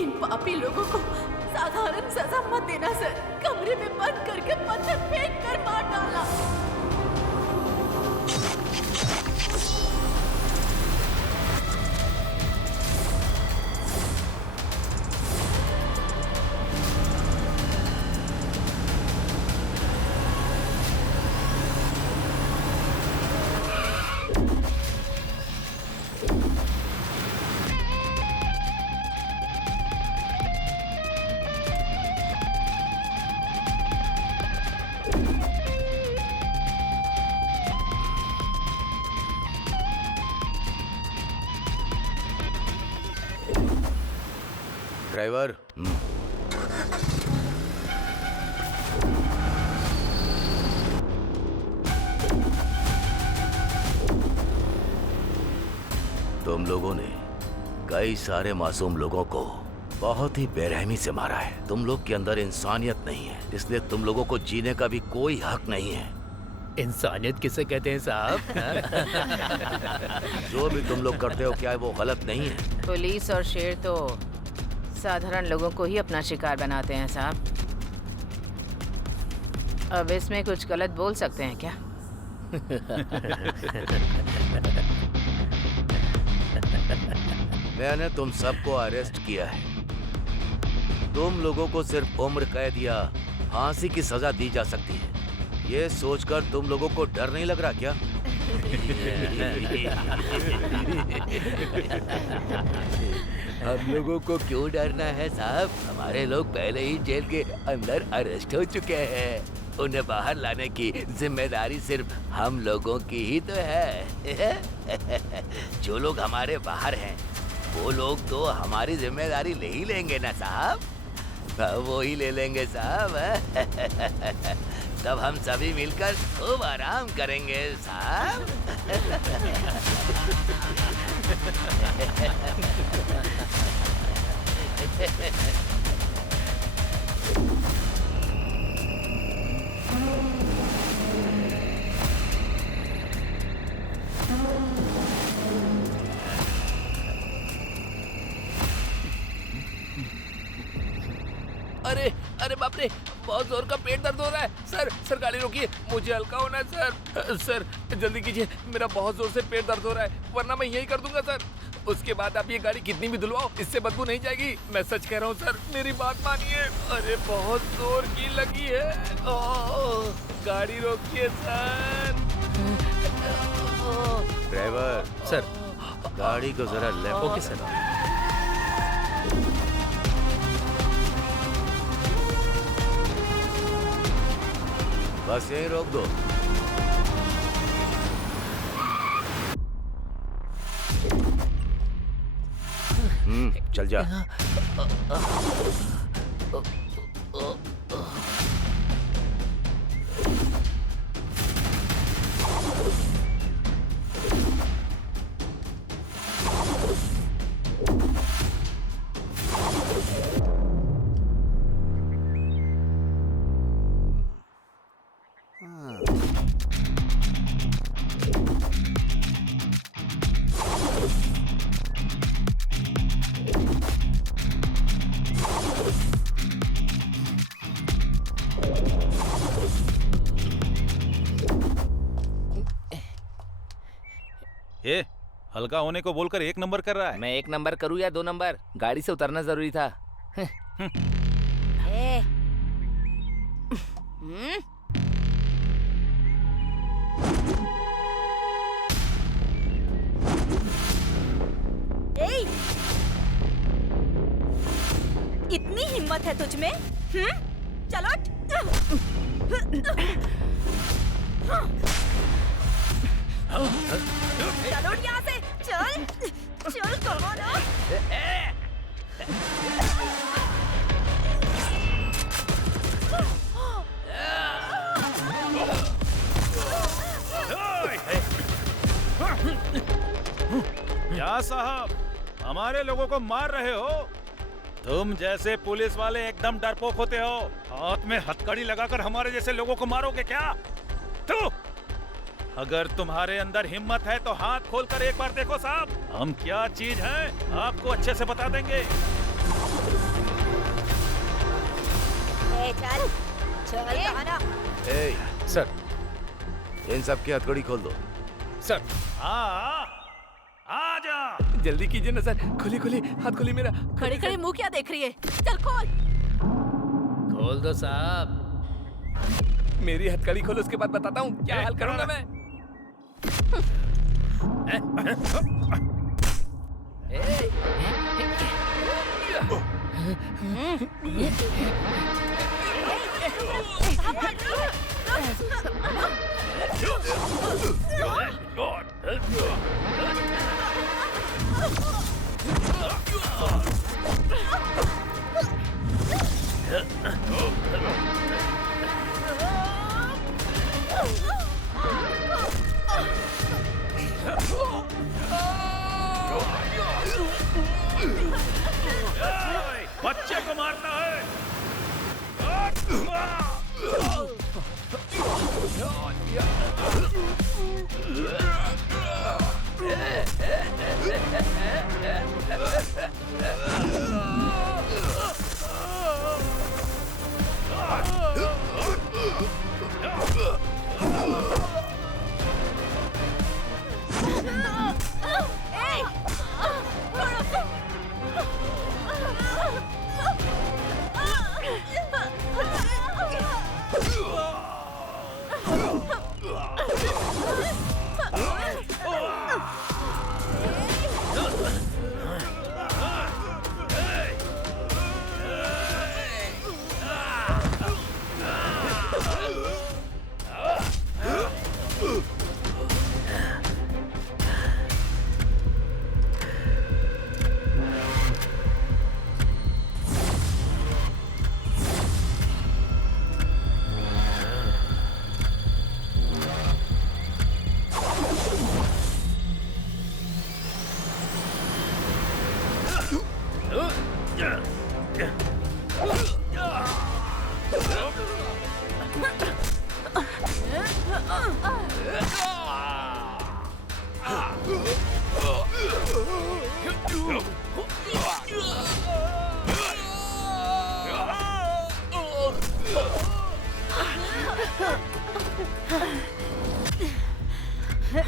इन पापी लोगों को साधारण सजा मत देना सर। कमरे में बंद करके पत्थर फेंक कर मार डाला। ड्राइवर। तुम लोगों ने कई सारे मासूम लोगों को बहुत ही बेरहमी से मारा है। तुम लोग के अंदर इंसानियत नहीं है, इसलिए तुम लोगों को जीने का भी कोई हक नहीं है। इंसानियत किसे कहते हैं साहब? जो भी तुम लोग करते हो क्या वो गलत नहीं है? पुलिस और शेर तो साधारण लोगों को ही अपना शिकार बनाते हैं साहब। अब इसमें कुछ गलत बोल सकते हैं क्या? मैंने तुम सबको अरेस्ट किया है। तुम लोगों को सिर्फ उम्र कैद या फांसी की सजा दी जा सकती है। ये सोचकर तुम लोगों को डर नहीं लग रहा क्या? हम लोगों को क्यों डरना है साहब? हमारे लोग पहले ही जेल के अंदर अरेस्ट हो चुके हैं। उन्हें बाहर लाने की जिम्मेदारी सिर्फ हम लोगों की ही तो है। जो लोग हमारे बाहर हैं वो लोग तो हमारी जिम्मेदारी ले ही लेंगे ना साहब। वो ही ले लेंगे साहब। तब हम सभी मिलकर खूब आराम करेंगे साहब। अरे अरे बाप रे, बहुत जोर का पेट दर्द हो रहा है। सर गाड़ी रोकिए, मुझे हल्का होना है सर जल्दी कीजिए, मेरा बहुत जोर से पेट दर्द हो रहा है, वरना मैं यही कर दूंगा सर। उसके बाद आप ये गाड़ी कितनी भी धुलवाओ, इससे बदबू नहीं जाएगी। मैं सच कह रहा हूँ सर, मेरी बात मानिए। अरे बहुत जोर की लगी है। गाड़ी रोकिए सर। ड्राइवर सर, गाड़ी को जरा लेफ्ट। Okay sir. बस यहीं रोक दो। चल जा। हल्का होने को बोलकर 1 नंबर कर रहा है। मैं 1 नंबर करूँ या 2 नंबर? गाड़ी से उतरना जरूरी था। ए, ए, इतनी हिम्मत है तुझ में? चलो चलो यहाँ से, चल चल, कौन क्या साहब, हमारे लोगों को मार रहे हो? तुम जैसे पुलिस वाले एकदम डरपोक होते हो। हाथ में हथकड़ी लगाकर हमारे जैसे लोगों को मारोगे क्या? तो अगर तुम्हारे अंदर हिम्मत है तो हाथ खोलकर एक बार देखो साहब, हम क्या चीज हैं आपको अच्छे से बता देंगे। चल चल कहाना। सर, इन सब की हथकड़ी खोल दो। सर हाँ, आ जा। जल्दी कीजिए ना सर, खोली खोली, हाथ खोली मेरा। खड़े खड़े मुंह क्या देख रही है? चल खोल। खोल दो साहब। मेरी हथकड़ी खोलो, उसके बाद बताता हूँ क्या हाल करूंगा मैं। बच्चे को मारता है।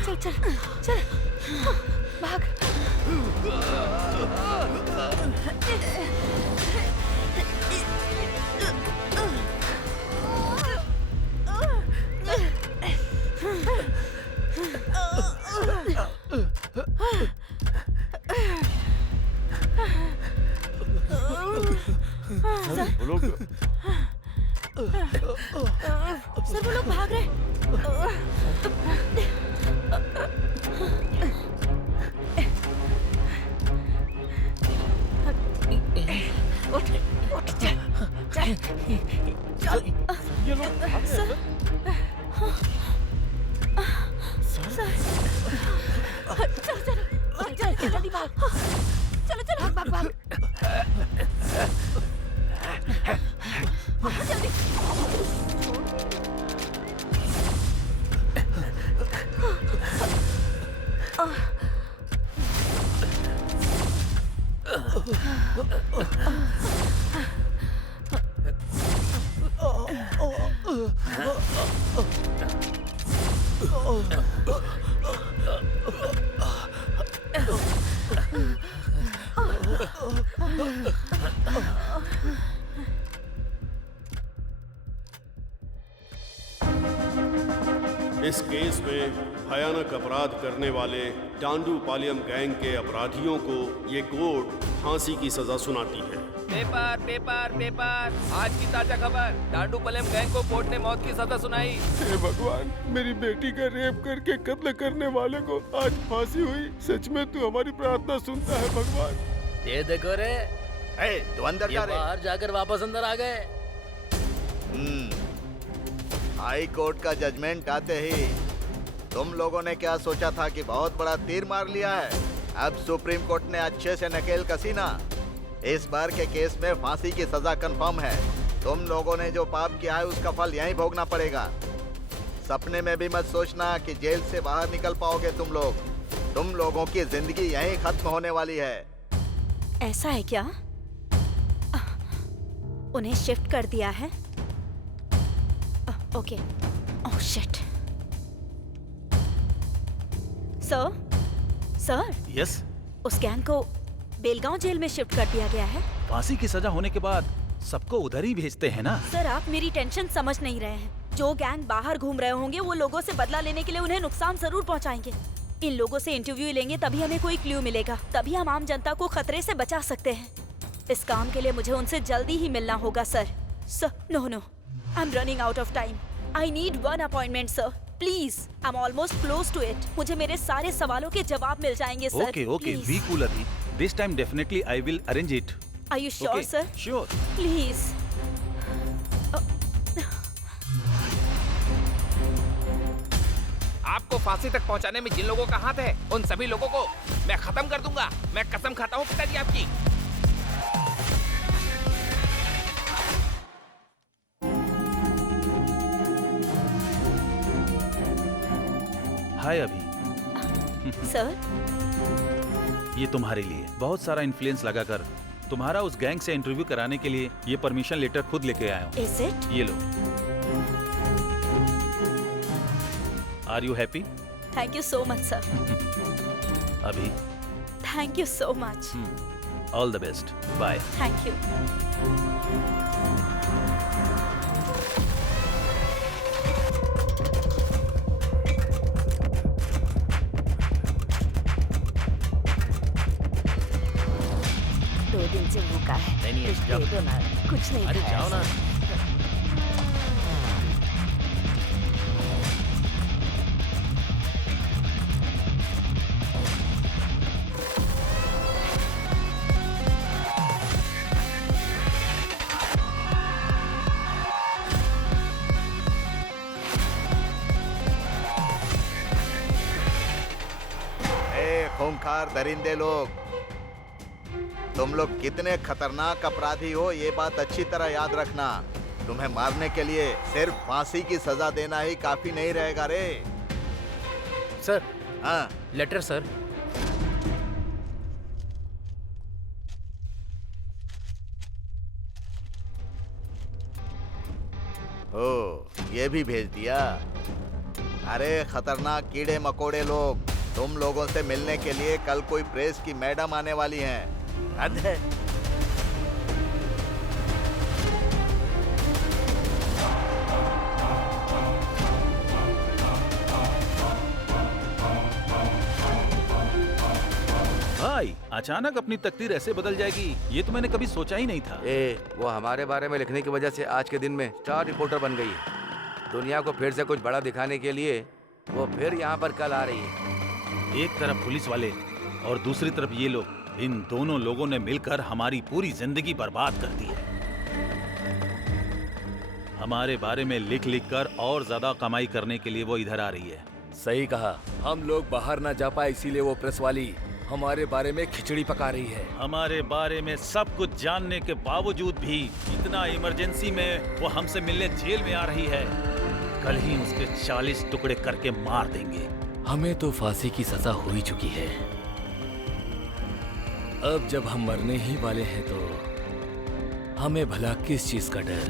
चल चल चल, भाग। वो लोग सर वो लोग भाग रहे। उठ उठ, चल चल चल। ये लोग भाग रहे हैं। चल चल चल चल, जल्दी भाग। चलो चलो, भाग भाग भाग। जल्दी। इस केस में भयानक अपराध करने वाले डांडूपालियम गैंग के अपराधियों को ये कोर्ट फांसी की सजा सुनाती है। पेपर पेपर पेपर, आज की ताजा खबर, डांडूपालियम गैंग को कोर्ट ने मौत की सजा सुनाई। हे भगवान, मेरी बेटी का रेप करके कत्ल करने वाले को आज फांसी हुई। सच में तू हमारी प्रार्थना सुनता है भगवान। ये देखो रे, तू अंदर जा रे। बाहर जाकर वापस अंदर आ गए। हाई कोर्ट का जजमेंट आते ही तुम लोगों ने क्या सोचा था कि बहुत बड़ा तीर मार लिया है? अब सुप्रीम कोर्ट ने अच्छे से नकेल कसी ना। इस बार के केस में फांसी की सजा कंफर्म है। तुम लोगों ने जो पाप किया है उसका फल यहीं भोगना पड़ेगा। सपने में भी मत सोचना कि जेल से बाहर निकल पाओगे तुम लोग। तुम लोगों की जिंदगी यहीं खत्म होने वाली है। ऐसा है क्या? उन्हें शिफ्ट कर दिया है? Okay. Oh shit. Sir yes, उस गैंग को बेलगांव जेल में शिफ्ट कर दिया गया है। फांसी की सजा होने के बाद सबको उधर ही भेजते हैं ना। सर आप मेरी टेंशन समझ नहीं रहे हैं। जो गैंग बाहर घूम रहे होंगे वो लोगों से बदला लेने के लिए उन्हें नुकसान जरूर पहुंचाएंगे। इन लोगों से इंटरव्यू लेंगे तभी हमें कोई क्लू मिलेगा, तभी हम आम जनता को खतरे से बचा सकते हैं। इस काम के लिए मुझे उनसे जल्दी ही मिलना होगा sir. No I am running out of time. I need one appointment sir, please. I am almost close to it. मुझे मेरे सारे सवालों के जवाब मिल जाएंगे सर। ओके, बी कूल अभी। This time definitely I will arrange it. Are you sure sir? Sure. Please. आपको फांसी तक पहुंचाने में जिन लोगों का हाथ है उन सभी लोगों को मैं खत्म कर दूंगा। मैं कसम खाता हूँ पिताजी आपकी। हाय अभी। सर ये तुम्हारे लिए बहुत सारा इन्फ्लुएंस लगाकर तुम्हारा उस गैंग से इंटरव्यू कराने के लिए ये परमिशन लेटर खुद लेके आया हूँ। Is it? ये लो। Are you happy? Thank you so much sir. अभी thank you so much. All the best. Bye. Thank you. दिन से भूखा है। नहीं, कुछ जाओ। दे दो ना। कुछ नहीं अरे खाया जाओ ना। खूंखार दरिंदे लोग, तुम लोग कितने खतरनाक अपराधी हो ये बात अच्छी तरह याद रखना। तुम्हें मारने के लिए सिर्फ फांसी की सजा देना ही काफी नहीं रहेगा रे। सर। हाँ लेटर सर। ओ ये भी भेज दिया। अरे खतरनाक कीड़े मकोड़े लोग, तुम लोगों से मिलने के लिए कल कोई प्रेस की मैडम आने वाली हैं। हद है। भाई अचानक अपनी तकदीर ऐसे बदल जाएगी ये तो मैंने कभी सोचा ही नहीं था। वो हमारे बारे में लिखने की वजह से आज के दिन में स्टार रिपोर्टर बन गई है। दुनिया को फिर से कुछ बड़ा दिखाने के लिए वो फिर यहाँ पर कल आ रही है। एक तरफ पुलिस वाले और दूसरी तरफ ये लोग, इन दोनों लोगों ने मिलकर हमारी पूरी जिंदगी बर्बाद कर दी है। हमारे बारे में लिख लिख कर और ज्यादा कमाई करने के लिए वो इधर आ रही है। सही कहा, हम लोग बाहर ना जा पाए इसीलिए वो प्रेस वाली हमारे बारे में खिचड़ी पका रही है। हमारे बारे में सब कुछ जानने के बावजूद भी इतना इमरजेंसी में वो हमसे मिलने जेल में आ रही है। कल ही उसके 40 टुकड़े करके मार देंगे। हमें तो फांसी की सजा हो ही चुकी है। अब जब हम मरने ही वाले हैं तो हमें भला किस चीज का डर।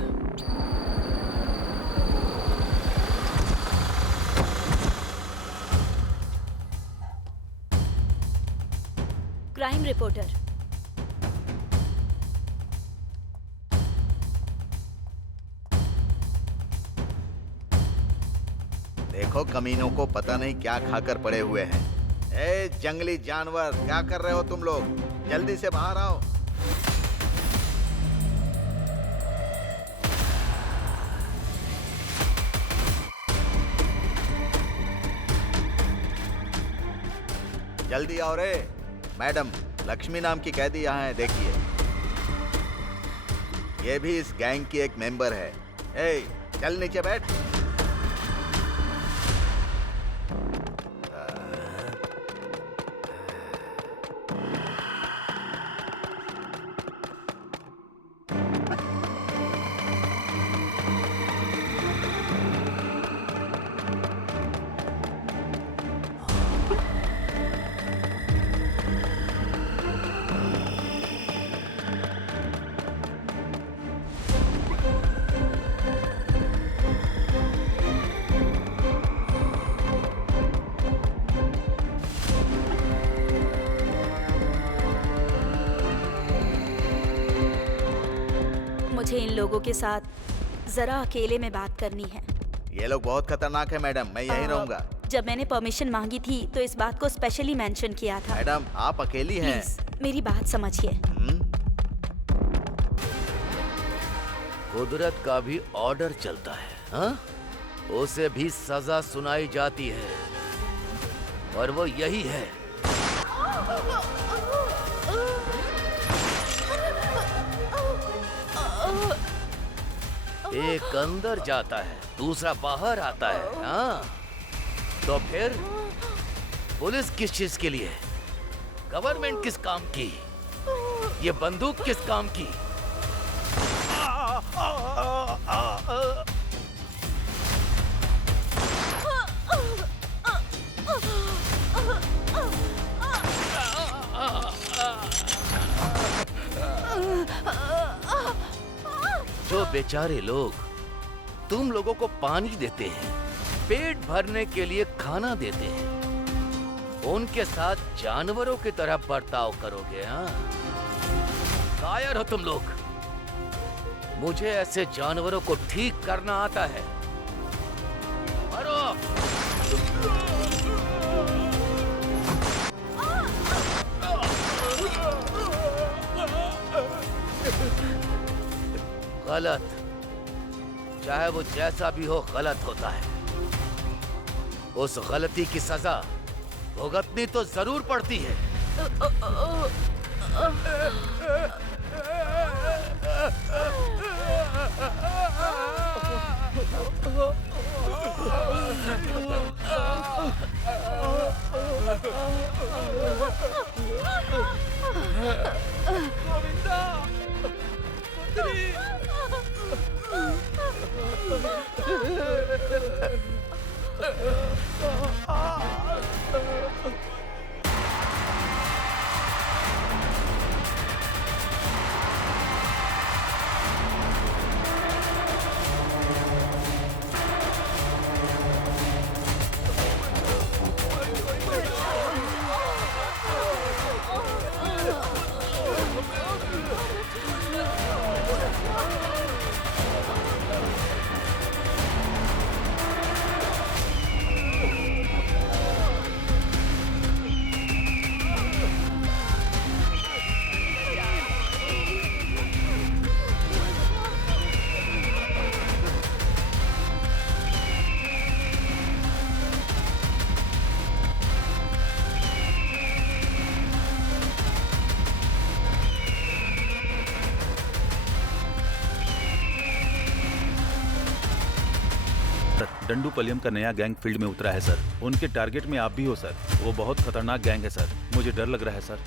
Crime reporter. देखो कमीनों को पता नहीं क्या खाकर पड़े हुए हैं। ए जंगली जानवर, क्या कर रहे हो तुम लोग? जल्दी से बाहर आओ। जल्दी आओ रे। मैडम, लक्ष्मी नाम की कैदी यहाँ है, देखिए। ये भी इस गैंग की एक मेंबर है। ए, चल नीचे बैठ। मुझे इन लोगों के साथ जरा अकेले में बात करनी है। ये लोग बहुत खतरनाक है मैडम, मैं यहीं रहूंगा। जब मैंने परमिशन मांगी थी तो इस बात को स्पेशली मेंशन किया था। मैडम, आप अकेली हैं। प्लीज मेरी बात समझिए। कुदरत का भी ऑर्डर चलता है, हाँ? उसे भी सजा सुनाई जाती है और वो यही है। एक अंदर जाता है, दूसरा बाहर आता है, हाँ? तो फिर पुलिस किस चीज के लिए? गवर्नमेंट किस काम की? ये बंदूक किस काम की? जो बेचारे लोग तुम लोगों को पानी देते हैं, पेट भरने के लिए खाना देते हैं, उनके साथ जानवरों की तरह बर्ताव करोगे, हाँ? कायर हो तुम लोग। मुझे ऐसे जानवरों को ठीक करना आता है। मरो। गलत, चाहे वो जैसा भी हो, गलत होता है। उस गलती की सजा भुगतनी तो जरूर पड़ती है। डंडूपलियम का नया गैंग फील्ड में उतरा है सर। उनके टारगेट में आप भी हो सर। वो बहुत खतरनाक गैंग है सर। मुझे डर लग रहा है सर।